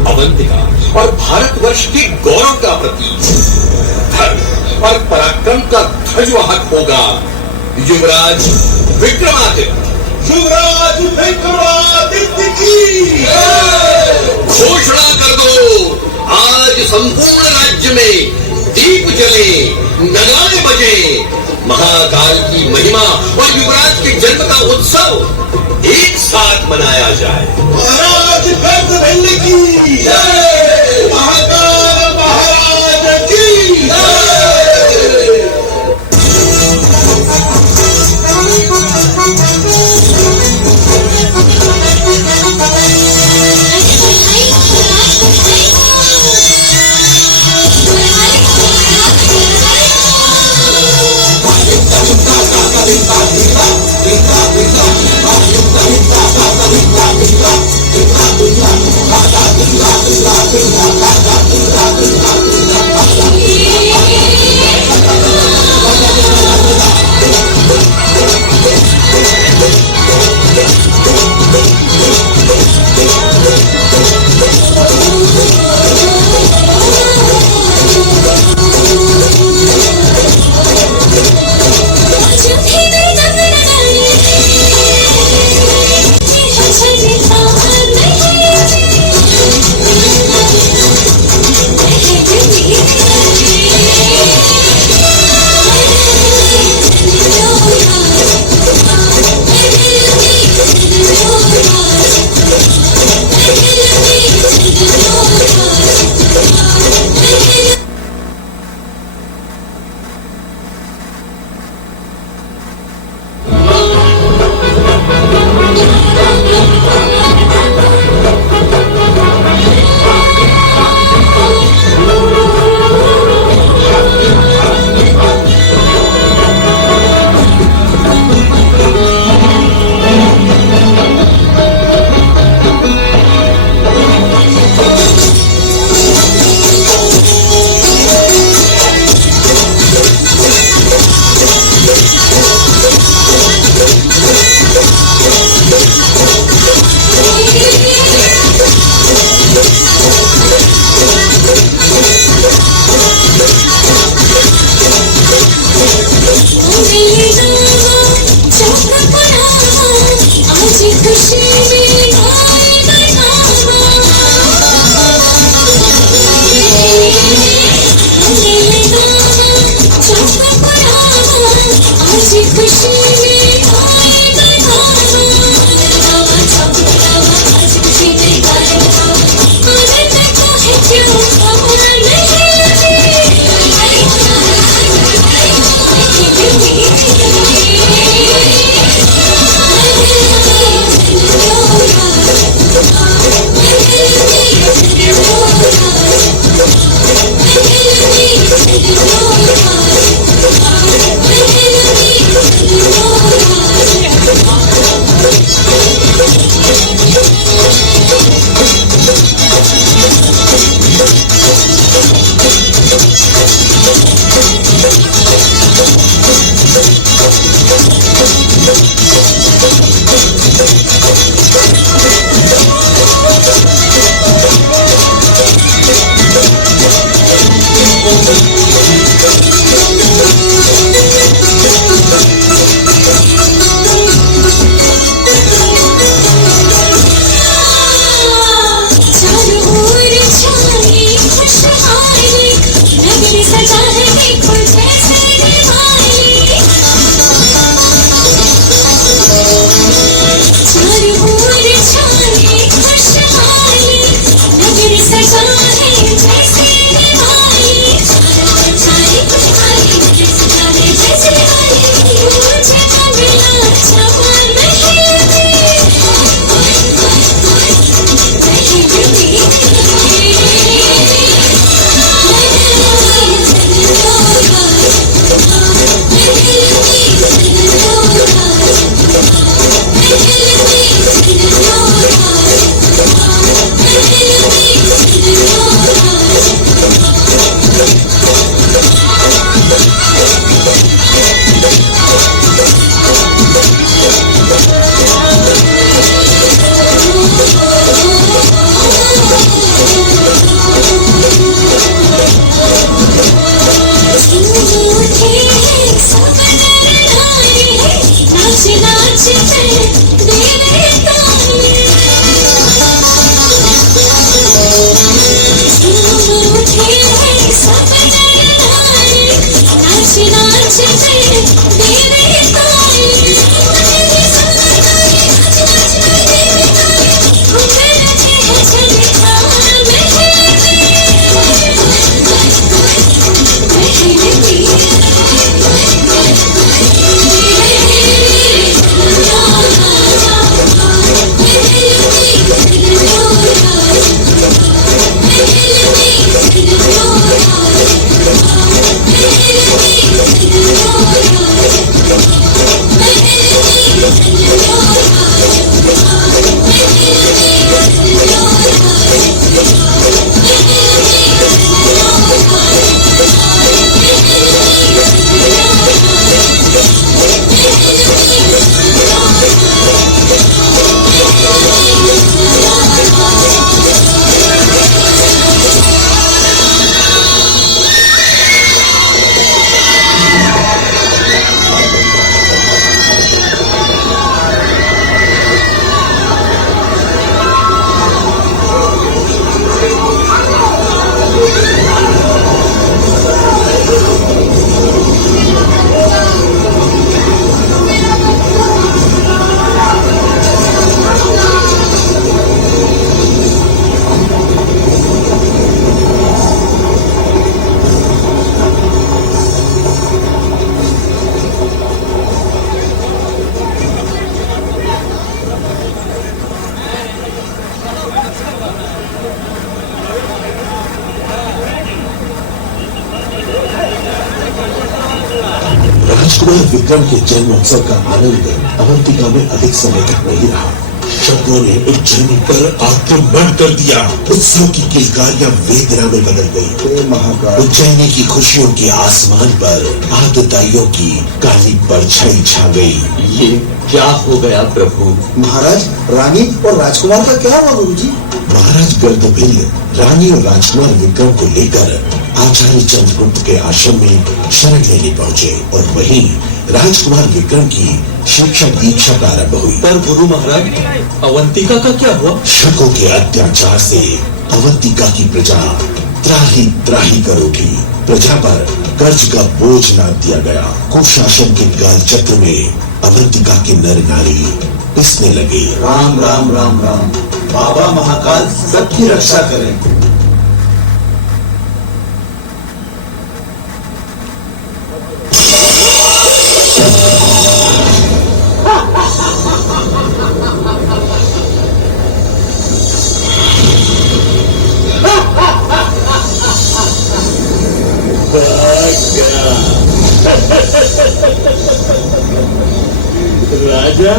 अवंतिका और भारतवर्ष के गौरव का प्रतीक, धर्म और पराक्रम का ध्वजवाहक होगा युवराज विक्रमादित्य। युवराज विक्रमादित्य की घोषणा कर दो। आज संपूर्ण राज्य में दीप जले, नगाड़े बजे, महाकाल की महिमा और युवराज के जन्म का उत्सव एक साथ मनाया जाए। महाराज भैरवैया की जय, महाकाल महाराज की जय। राजकुमार विक्रम के जन्म उत्सव का आनंद अवंतिका में अधिक समय तक नहीं रहा। शत्रुओं ने उज्जैन पर आक्रमण कर दिया। उत्सव की किलकारियां वेदना में बदल गई। महाकाल उज्जैनी की खुशियों के आसमान पर आतताइयों की काली परछाई छा गई। ये क्या हो गया प्रभु? महाराज, रानी और राजकुमार का क्या हुआ गुरुजी? महाराज गर्दभील रानी और राजकुमार विक्रम को लेकर आचार्य चंद्रगुप्त के आश्रम में शरण लेने पहुँचे और वहीं राजकुमार विक्रम की शिक्षा दीक्षा प्रारंभ हुई। पर गुरु महाराज, अवंतिका का क्या हुआ? शकों के अत्याचार से अवंतिका की प्रजा त्राही त्राही कर उठी। प्रजा पर कर्ज का बोझ लाद दिया गया। कुशासन के काल चक्र में अवंतिका के नर नारी पिसने लगे। राम राम राम राम। बाबा महाकाल सबकी रक्षा करें। राजा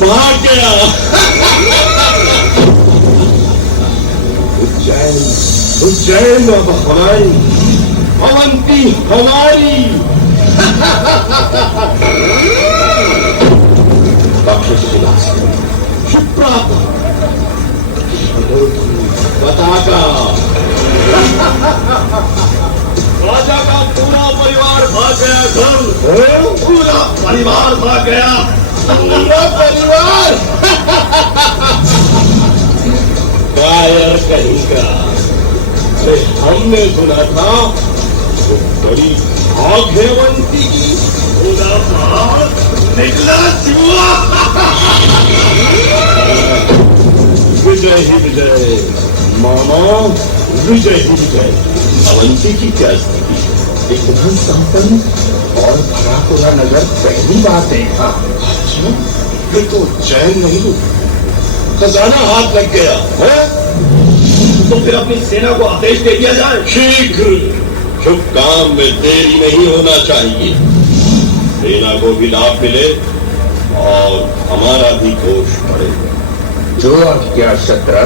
भाग गया। उज्जैन अब हमारी, अवंती हमारी। पताका राजा का पूरा परिवार भाग गया। घर पूरा परिवार भाग गया। पूरा परिवार कायर कहीं का। अरे हमने सुना था वो बड़ी भाग्यवंती की पूरा भाग निकला चुआ। विजय ही विजय मामा, विजय ही विजय। अवंती की क्या स्थिति है? इतना संपन्न और भरा पूरा नगर पहली बात देखा। अच्छा, ये तो चैन नहीं, खजाना हाथ लग गया है? तो फिर अपनी सेना को आदेश दे दिया जाए। शीघ्र। शुभ काम में देरी नहीं होना चाहिए। सेना को भी लाभ मिले और हमारा भी कोष बढ़े। जो क्या शत्रु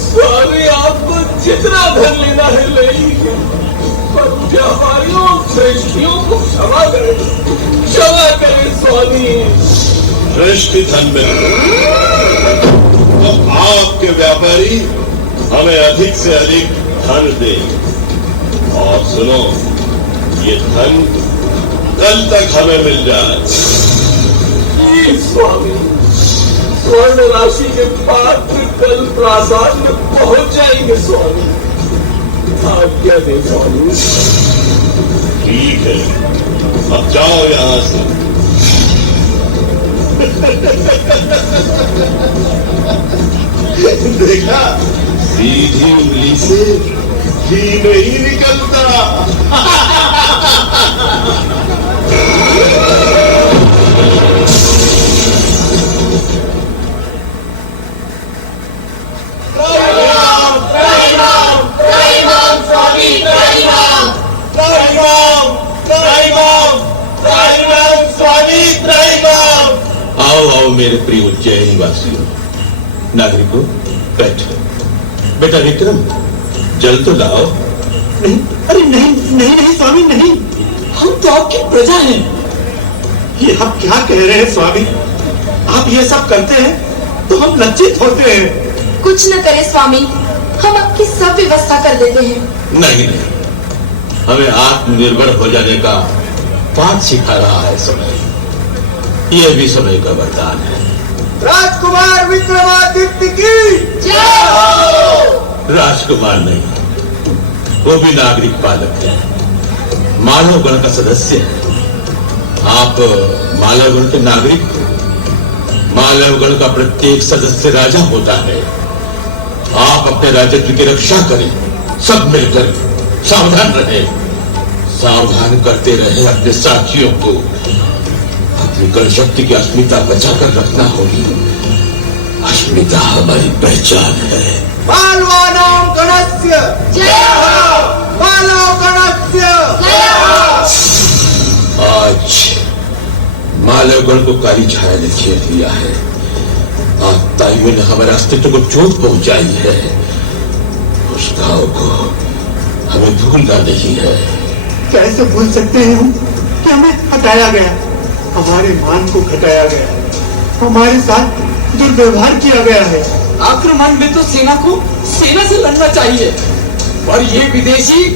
स्वामी, आपको जितना धन लेना है ले लीजिए, पर व्यापारियों श्रेष्ठियों को क्षमा करें, क्षमा करें स्वामी। श्रेष्ठ धन में तो आपके व्यापारी हमें अधिक से अधिक धन दें और सुनो, ये धन कल तक हमें मिल जाए। स्वामी, स्वर्ण राशि के पात्र कल प्रासाद में पहुंच जाएंगे स्वामी। आज्ञा दे स्वामी। ठीक है, अब जाओ यहां से। देखा, सीधी उंगली से घी नहीं निकलता। आओ आओ मेरे प्रिय उज्जैन वासियों, नागरिकों, बैठो। बेटा विक्रम, जल तो लाओ। नहीं, अरे नहीं नहीं नहीं स्वामी, नहीं, हम तो आपकी प्रजा हैं। ये आप क्या कह रहे हैं स्वामी? आप ये सब करते हैं तो हम लज्जित होते हैं। कुछ न करे स्वामी, हम आपकी सब व्यवस्था कर देते हैं। नहीं नहीं, हमें आत्मनिर्भर हो जाने का पाठ सिखा रहा है समय। यह भी समय का वरदान है। राजकुमार विक्रमादित्य की जय हो। राजकुमार नहीं, वो भी नागरिक पालक है, मानव गण का सदस्य है। आप मानव गण के नागरिक हो। मानव गण का प्रत्येक सदस्य राजा होता है। आप अपने राज्यत्व की रक्षा करें, सब मिलकर सावधान रहे। सावधान करते रहे अपने साथियों को। अपनी गण शक्ति की अस्मिता बचाकर रखना होगी। अस्मिता हमारी पहचान है। बालवानां गणस्य जय हो। बालो गणस्य जय हो। आज मालवगण को काली छाया ने घेर लिया है। आत्ताइयों ने हमारे अस्तित्व को चोट पहुंचाई है। उस घाव को हमें भूलना नहीं है। कैसे भूल सकते हैं हम कि हमें हटाया गया, हमारे मान को घटाया गया, हमारे साथ दुर्व्यवहार किया गया है। आक्रमण में तो सेना से लड़ना चाहिए, और ये विदेशी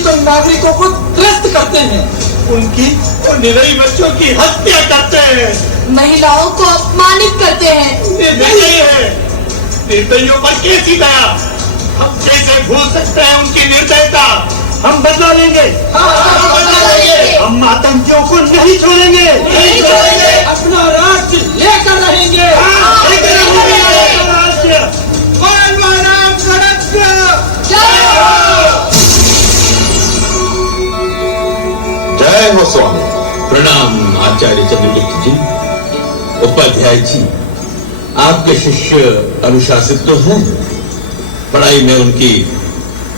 तो नागरिकों को त्रस्त करते हैं, उनकी और निरीह बच्चों की हत्या करते हैं, महिलाओं को अपमानित करते हैं। निर्दयी है। निर्दयियों पर कैसी दया? हम कैसे भूल सकते हैं उनकी निर्दयता? हम बदला लेंगे, हम आतंकियों को नहीं छोड़ेंगे, अपना राज्य लेकर रहेंगे, राज्य। जय हो स्वामी। प्रणाम आचार्य चंद्रगुप्त जी। उपाध्याय जी, आपके शिष्य अनुशासित तो हैं, पढ़ाई में उनकी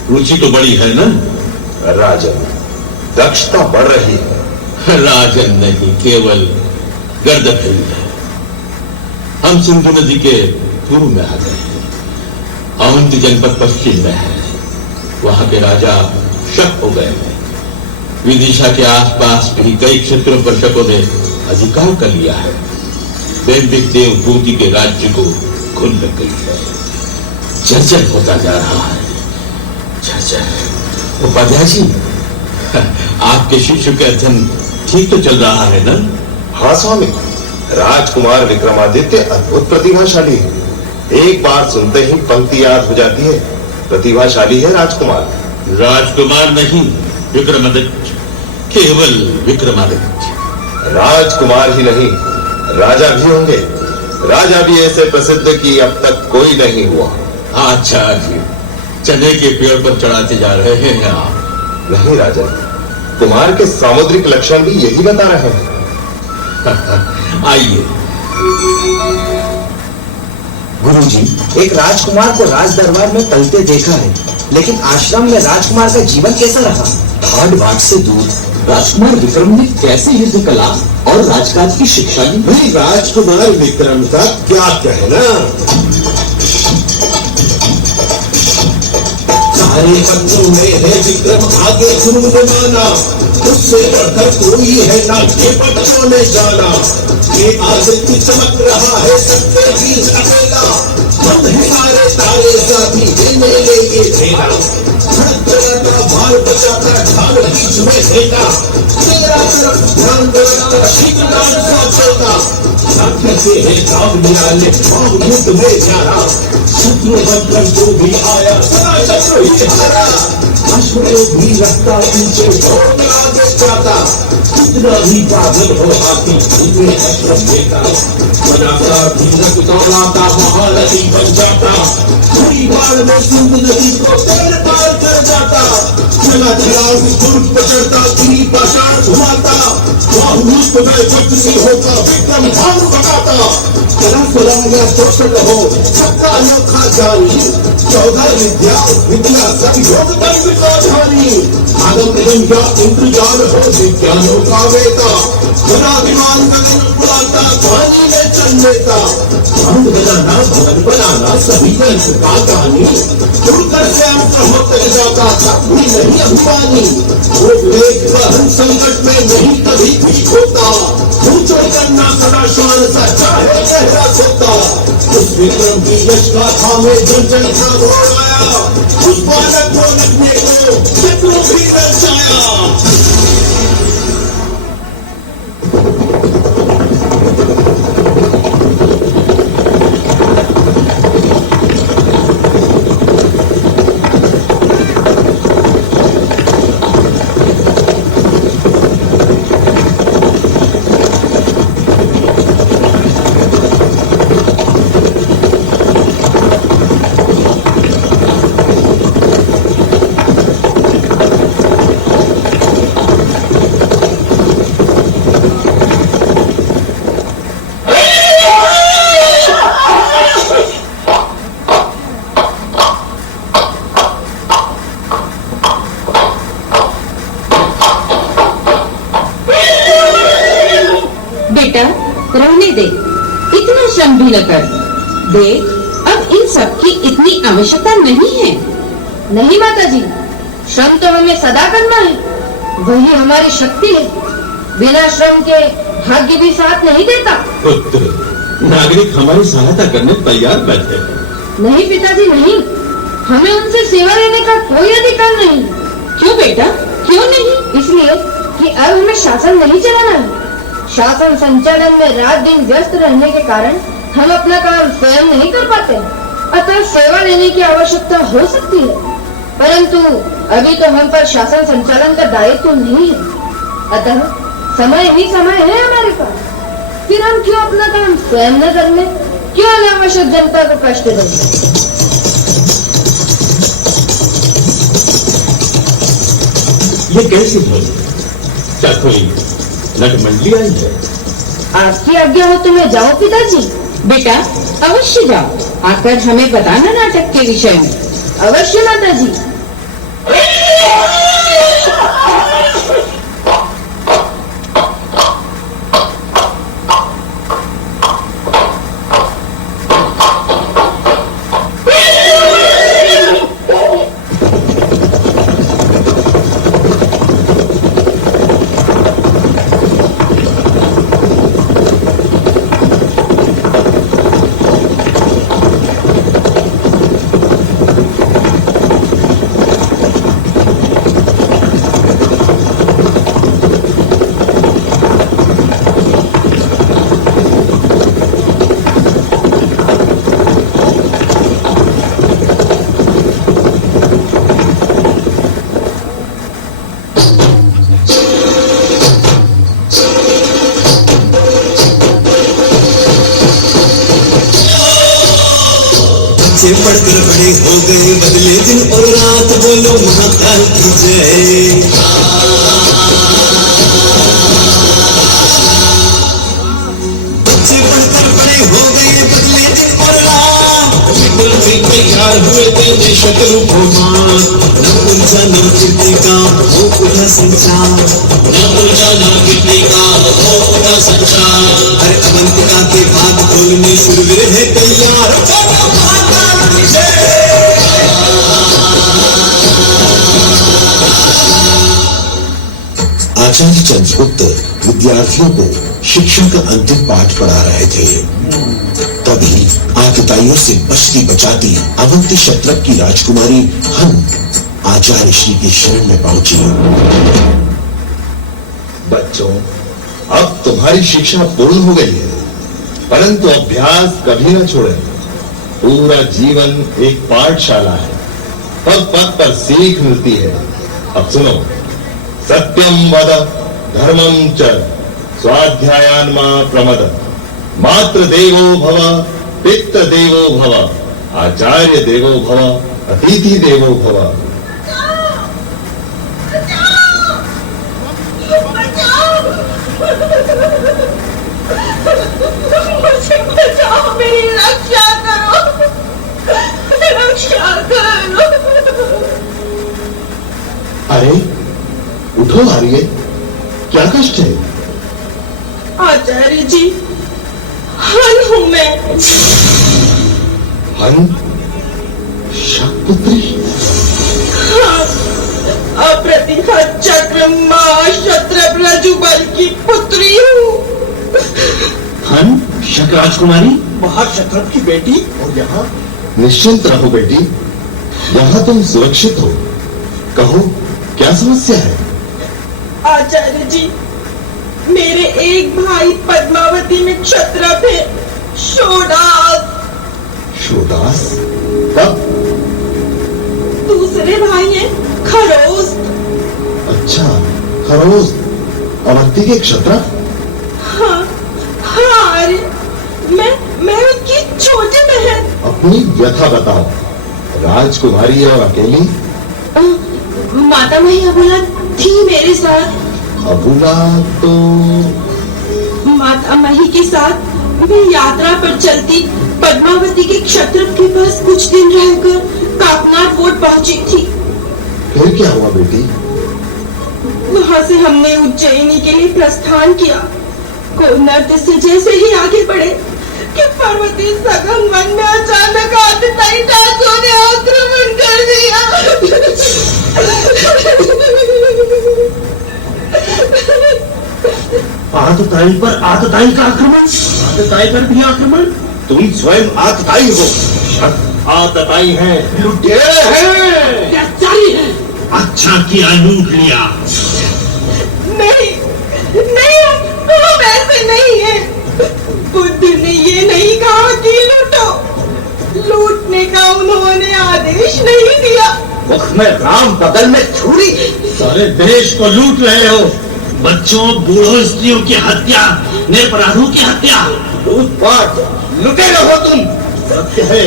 रुचि तो बड़ी है ना? राजन, दक्षता बढ़ रही है। राजन नहीं, केवल गर्दभेद है। हम सिंधु नदी के पूर्व में आ गए हैं। अवंती जनपद पश्चिम में है। वहां के राजा शक हो गए हैं। विदिशा के आसपास भी कई क्षेत्रों पर शकों ने अधिकार कर लिया है। दैविक देवभूति के राज्य को खुल लग गई है। जर्जर होता जा रहा है, जर्जर। उपाध्याय जी, आपके शिष्य का अध्ययन ठीक तो चल रहा है ना? हाँ स्वामी, राजकुमार विक्रमादित्य अद्भुत प्रतिभाशाली है। एक बार सुनते ही पंक्ति याद हो जाती है। प्रतिभाशाली है राजकुमार। राजकुमार नहीं, विक्रमादित्य, केवल विक्रमादित्य। राजकुमार ही नहीं, राजा भी होंगे। राजा भी ऐसे प्रसिद्ध कि अब तक कोई नहीं हुआ। आचार्य, चने के पेड़ पर चढ़ाते जा रहे हैं आप। नहीं राजन, कुमार के सामुद्रिक लक्षण भी यही बता रहे हैं। आइए। गुरुजी, एक राजकुमार को राज दरबार में पलते देखा है, लेकिन आश्रम में राजकुमार का जीवन कैसा रहा? भाट भाट से दूर राजकुमार विक्रम ने कैसे युद्ध कला और राजकाज की शिक्षा ली? भाई, राजकुमार विक्रम का क्या कहना। सारे बच्चों में है विक्रम आगे गुरु ने माना, उससे बढ़कर कोई है ना ये बच्चों ने जाना। ये आदित्य चमक रहा है सबसे बीच अकेला, हम है सारे तारे साथी देने ले ये फेरा। जाता ढाल बीच में देता, तेरा तरफ ध्यान देता शीतलाल को चलता, साथी से है काम निराले भाव युद्ध में जाना, शत्रु बनकर जो भी आया सदा शत्रु ही हारा, अश्वों भी लगता ऊंचे दौड़ में आगे जाता, कितना भी पागल हो हाथी उन्हें अश्रफ देता, बनाता धीरज दौड़ाता महारथी बन जाता, पूरी बाढ़ में सिंध नदी को तेरे पार कर जाता, चला चला दुर्ग पर चढ़ता गिरी पाषाण घुमाता, बाहुरूप में वज्र से होता विक्रम भानु बताता, कला सुला या कौशल हो सबका अनोखा जानी, 14 विद्या सब योग पर विद्याधानी, आगम निगम या इंद्रजाल हो विज्ञानों का वेता, बना विमान गगन उड़ाता पानी में चल लेता, भंग बनाना भवन बनाना सभी यंत्र का कहानी, उड़कर से अंतर होते जाता तब भी नहीं अभिमानी, वो विवेक गहन संकट में नहीं कभी ठीक होता, ऊंचो करना सदा शान सा चाहे गहरा सोता, उस विक्रम की यश गाथा में जन जन का घोर आया, उस बालक को लगने को शत्रु भी दर्शाया। बेटा रहने दे, इतना श्रम भी न कर, देख अब इन सब की इतनी आवश्यकता नहीं है। नहीं माताजी, श्रम तो हमें सदा करना है, वही हमारी शक्ति है, बिना श्रम के भाग्य भी साथ नहीं देता। पुत्र, नागरिक हमारी सहायता करने तैयार बैठे। नहीं पिताजी नहीं, हमें उनसे सेवा लेने का कोई अधिकार नहीं। क्यों बेटा, क्यों नहीं? इसलिए कि अब हमें शासन नहीं चलाना है। शासन संचालन में रात दिन व्यस्त रहने के कारण हम अपना काम स्वयं नहीं कर पाते, अतः सेवा लेने की आवश्यकता हो सकती है, परंतु अभी तो हम पर शासन संचालन का दायित्व तो नहीं है, अतः समय ही समय है हमारे पास, फिर हम क्यों अपना काम स्वयं न कर लें, क्यों अनावश्यक जनता को कष्ट दें। ये कैसी भूल? क्या कोई नटमंडली आई है? आपकी आज्ञा हो तो मैं जाऊं पिताजी? बेटा अवश्य जाओ, आकर हमें बताना नाटक के विषय में। अवश्य माताजी। बच्चे पढ़कर बड़े हो गए, बदले दिन और रात, बोलो महाकाल की जय। बच्चे पढ़कर बड़े हो गए, बदले दिन और रात, बिल्कुल भी तैयार हुए थे शत्रु को मार। न उलझा न कीर्ति का हो पूरा संसार, न उलझा न कीर्ति का हो पूरा संसार। हर अवंतिका के भाग खोलने शूरवीर है तैयार, आचार्य चंद्रगुप्त विद्यार्थियों को शिक्षा का अंतिम पाठ पढ़ा रहे थे। तभी आतताइयों से बचती बचाती अवंती शत्रप की राजकुमारी हन आचार्य श्री की शरण में पहुंची। बच्चों, अब तुम्हारी शिक्षा पूर्ण हो गई है, परंतु अभ्यास कभी न छोड़ें। पूरा जीवन एक पाठशाला है, पग पग पर सीख मिलती है। अब सुनो, सत्यम वद धर्मम च स्वाध्यायान्मा प्रमद, मात्र देवो भव, पितृ देवो भव, आचार्य देवो भव, अतिथि देवो भव। मुझे बचाओ, मेरी रक्षा करो, रक्षा करो। अरे उठो आर्य, क्या कष्ट है? आचार्य जी, हन हूं मैं। हन? शक्पुत्री? हाँ, अप्रतिभा चक्र महाक्षत्र रजुबल की पुत्री हूँ। हन शक राजकुमारी? महाक्षत्र की बेटी? और यहाँ? निश्चिंत रहो बेटी, यहाँ तुम सुरक्षित हो। कहो क्या समस्या है? आचार्य जी, मेरे एक भाई पद्मावती में क्षत्रप है, शोडास। शोडास? कब? दूसरे भाई हैं खरोस्त। अच्छा, खरोस्त, अवंती के क्षत्रप? हाँ, हाँ, अरे मैं उनकी छोटी बहन। अपनी व्यथा बताओ, राजकुमारी और अकेली? माता मही अबुला थी मेरे साथ। अबुला तो? माता मही के साथ मैं यात्रा पर चलती पद्मावती के क्षत्रप के पास कुछ दिन रहकर काकनाथ वोट पहुंची थी। फिर क्या हुआ बेटी? वहां से हमने उज्जैनी के लिए प्रस्थान किया। कोनर्त से जैसे ही आगे बढ़े कि पर्वतीय सघन वन में अचानक आतताई डाकुओं ने आक्रमण कर दिया। आतताई पर आतताई का आक्रमण? आतताई पर भी आक्रमण? तुम स्वयं आतताई हो। आतताई हैं, लुटेरे हैं, त्याचारी हैं। अच्छा किया लूट लिया। नहीं, नहीं, हम ऐसे नहीं है। बुद्ध ने ये नहीं कहा कि लूटो, लूटने का उन्होंने आदेश नहीं दिया। मुख में राम, बगल में छुरी। सारे देश को लूट रहे हो। बच्चों, बूढ़ों, स्त्रियों की हत्या, निरपराधों की हत्या, लूटपाट, लुटेरे हो तुम। सत्य है,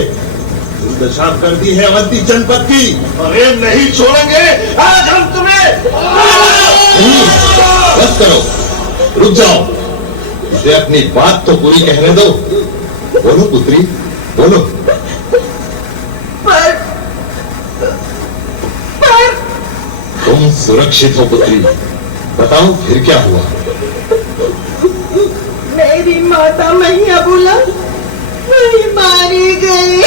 दुर्दशा कर दी है अवंती जनपद की। अरे नहीं छोड़ेंगे आज हम तुम्हें। बस करो, रुक जाओ, इसे अपनी बात तो पूरी कहने दो। बोलो पुत्री, बोलो। पर तुम सुरक्षित हो पुत्री, बताओ फिर क्या हुआ? मेरी माता मही अबुला वही मारी गई।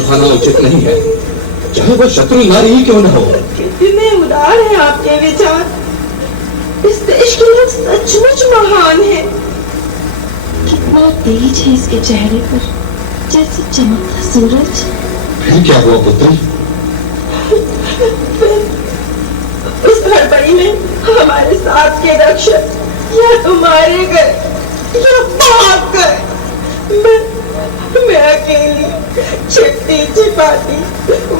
उठाना उचित नहीं है, चाहे वह शत्रु नारी ही क्यों न हो। कितने उदार हैं आपके विचार। इस देश के लोग सचमुच महान हैं। कितना तेज है इसके चेहरे पर, जैसे चमकता सूरज। फिर क्या हुआ पुत्री? उस हड़बड़ी में हमारे साथ के रक्षक या तो मारे गए या भाग गए। मैं अकेली छिपती छिपाती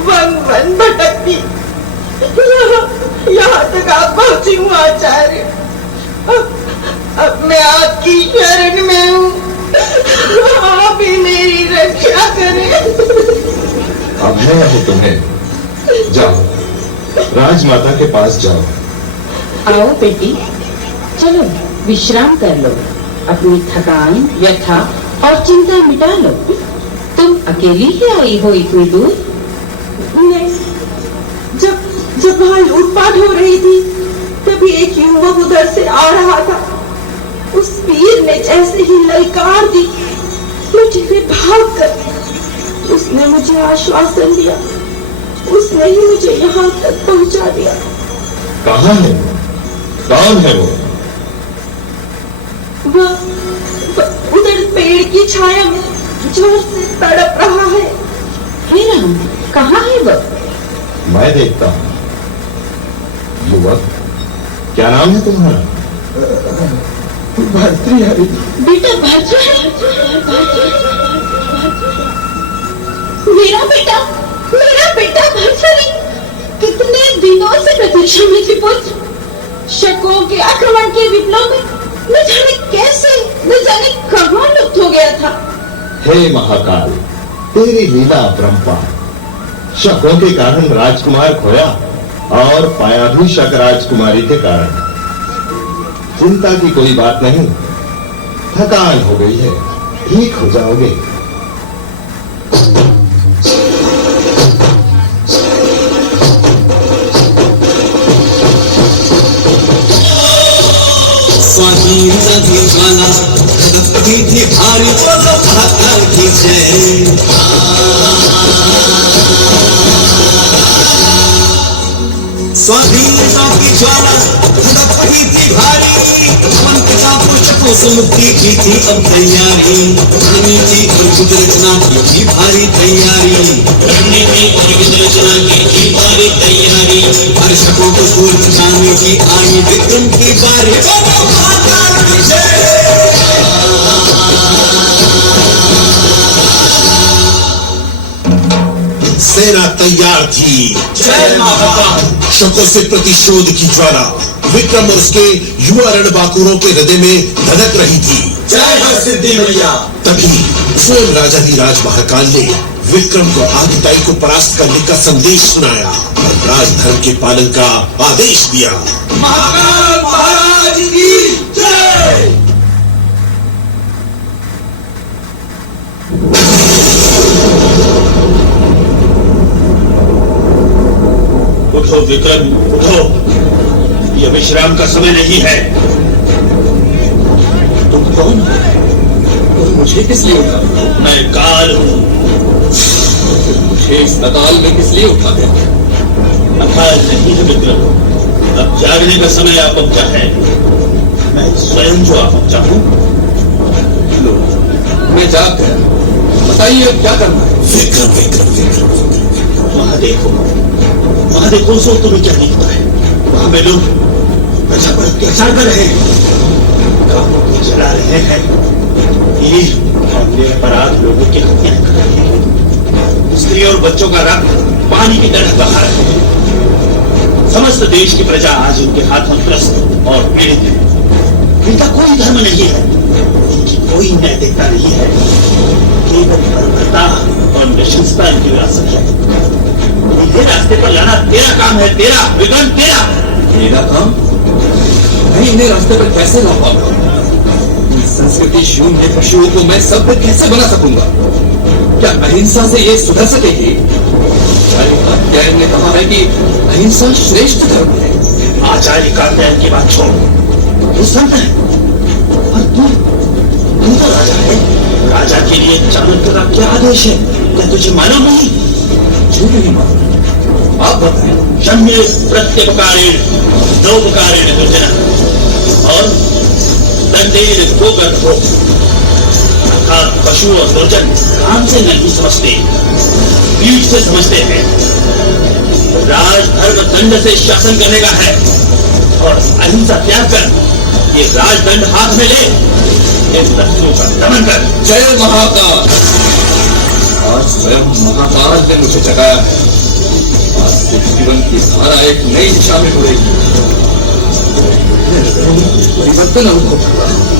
वन वन भटकती यहाँ तक आप पहुंची हूँ आचार्य। अब मैं आपकी शरण में हूँ, आप ही मेरी रक्षा करें। अब है तुम्हें, जाओ राजमाता के पास जाओ। आओ बेटी, चलो विश्राम कर लो, अपनी थकान व्यथा और चिंता मिटा लो। तुम अकेली ही आई हो इतनी दूर? जब वहाँ लूटपाट हो रही थी तभी एक युवक उधर से आ रहा था। उस वीर ने जैसे ही ललकार दी, मुझे भाग कर उसने मुझे आश्वासन दिया। उसने ही मुझे यहाँ तक पहुँचा दिया। कहाँ है? कौन है वो? उधर पेड़ की छाया में जोर से तड़प रहा है। हे राम, कहाँ है वो? मैं देखता हूँ। युवक, क्या नाम है तुम्हारा? भर्तृहरि। बेटा भर्तृहरि, मेरा बेटा भर्तृहरि। कितने दिनों से प्रतीक्षा में थी पुत्र। शकों के आक्रमण के विप्लव में न जाने कैसे, न जाने कहाँ लुप्त हो गया था। हे महाकाल, तेरी लीला अपरंपार। शकों के कारण राजकुमार खोया और पाया भी शक राजकुमारी के कारण। चिंता की कोई बात नहीं, थकान हो गई है, ठीक हो जाओगे। स्वाधीन नदी ज्वाला धड़कती थी भारी, बोलो महाकाल की जय। स्वाधीनता की ज्वाला धड़कती थी भारी, मन पिता पुरुषों से मुक्ति की थी अब तैयारी। रणनीति और युद्ध रचना की थी भारी तैयारी। रणनीति और युद्ध रचना की थी भारी तैयारी। हर शकों को दूर बचाने की आई विक्रम की बारी। सेना तैयार थी। जय महाकाल। शकों से प्रतिशोध की ज्वाला विक्रम और उसके युवा रणबांकुरों के हृदय में धधक रही थी। जय हर सिद्धि मैया। तभी स्वयं राजाधिराज महाकाल ने विक्रम को आदिताई को परास्त करने का संदेश सुनाया और राजधर्म के पालन का आदेश दिया। महाकाल महाराज की जय। उठो विक्रम, उठो, यह विश्राम का समय नहीं है। तुम कौन हो? तुम मुझे किस लिए उठा? मैं काल हूँ। मुझे इस अकाल में किस लिए उठा गया? अकाल नहीं है विक्रम, अब जागने का समय आ पहुंचा है। मैं स्वयं जो आ पहुंचा हूँ। लो, मैं जाग गया, बताइए अब क्या करना है? विक्रम विक्रम विक्रम, वहां देखो सो तुम्हें क्या दिखता है? वहां में लोग प्रजा पर अत्याचार कर रहे हैं, गांवों को जला रहे हैं, ईर और निरपराध लोगों की हत्या कर रहे हैं, स्त्री और बच्चों का रक्त पानी की तरह बहा रहे हैं। समस्त देश की प्रजा आज उनके हाथों त्रस्त और पीड़ित है। इनका कोई धर्म नहीं है, इनकी कोई नैतिकता नहीं है, केवल बर्बरता और नृशंसता इनकी विरासत है। इनके रास्ते पर लाना तेरा काम है, तेरा विक्रम, तेरा। मेरा काम? मैं इन्हें रास्ते पर कैसे ला पाऊंगा? संस्कृति शून्य पशुओं को मैं सभ्य कैसे बना सकूंगा? क्या अहिंसा से ये सुधर सकेगी? आचार्य ने कहा है कि अहिंसा श्रेष्ठ धर्म है। आचार्य कार्त्यायन की बात छोड़, तू संत है और तू तो राजा है। राजा के लिए चाणक्य का क्या आदेश है? क्या तुझे मालूम नहीं? क्यों नहीं मालूम? आप बताएं। शम्य प्रत्यपकारेण नौपकारेण दुर्जना और दंडेन गोगर्भो, अर्थात पशु और दुर्जन काम से नहीं समझते, पीठ से समझते हैं। राजधर्म दंड से शासन करने का है और अहिंसा त्याग कर ये राजदंड हाथ में ले, इन शत्रुओं का दमन कर। जय महाकाल। आज स्वयं महाकाल ने मुझे जगाया है। आज से जीवन की धारा एक नई दिशा में मुड़ेगी। परिवर्तन अनुभव कर रहा हूं।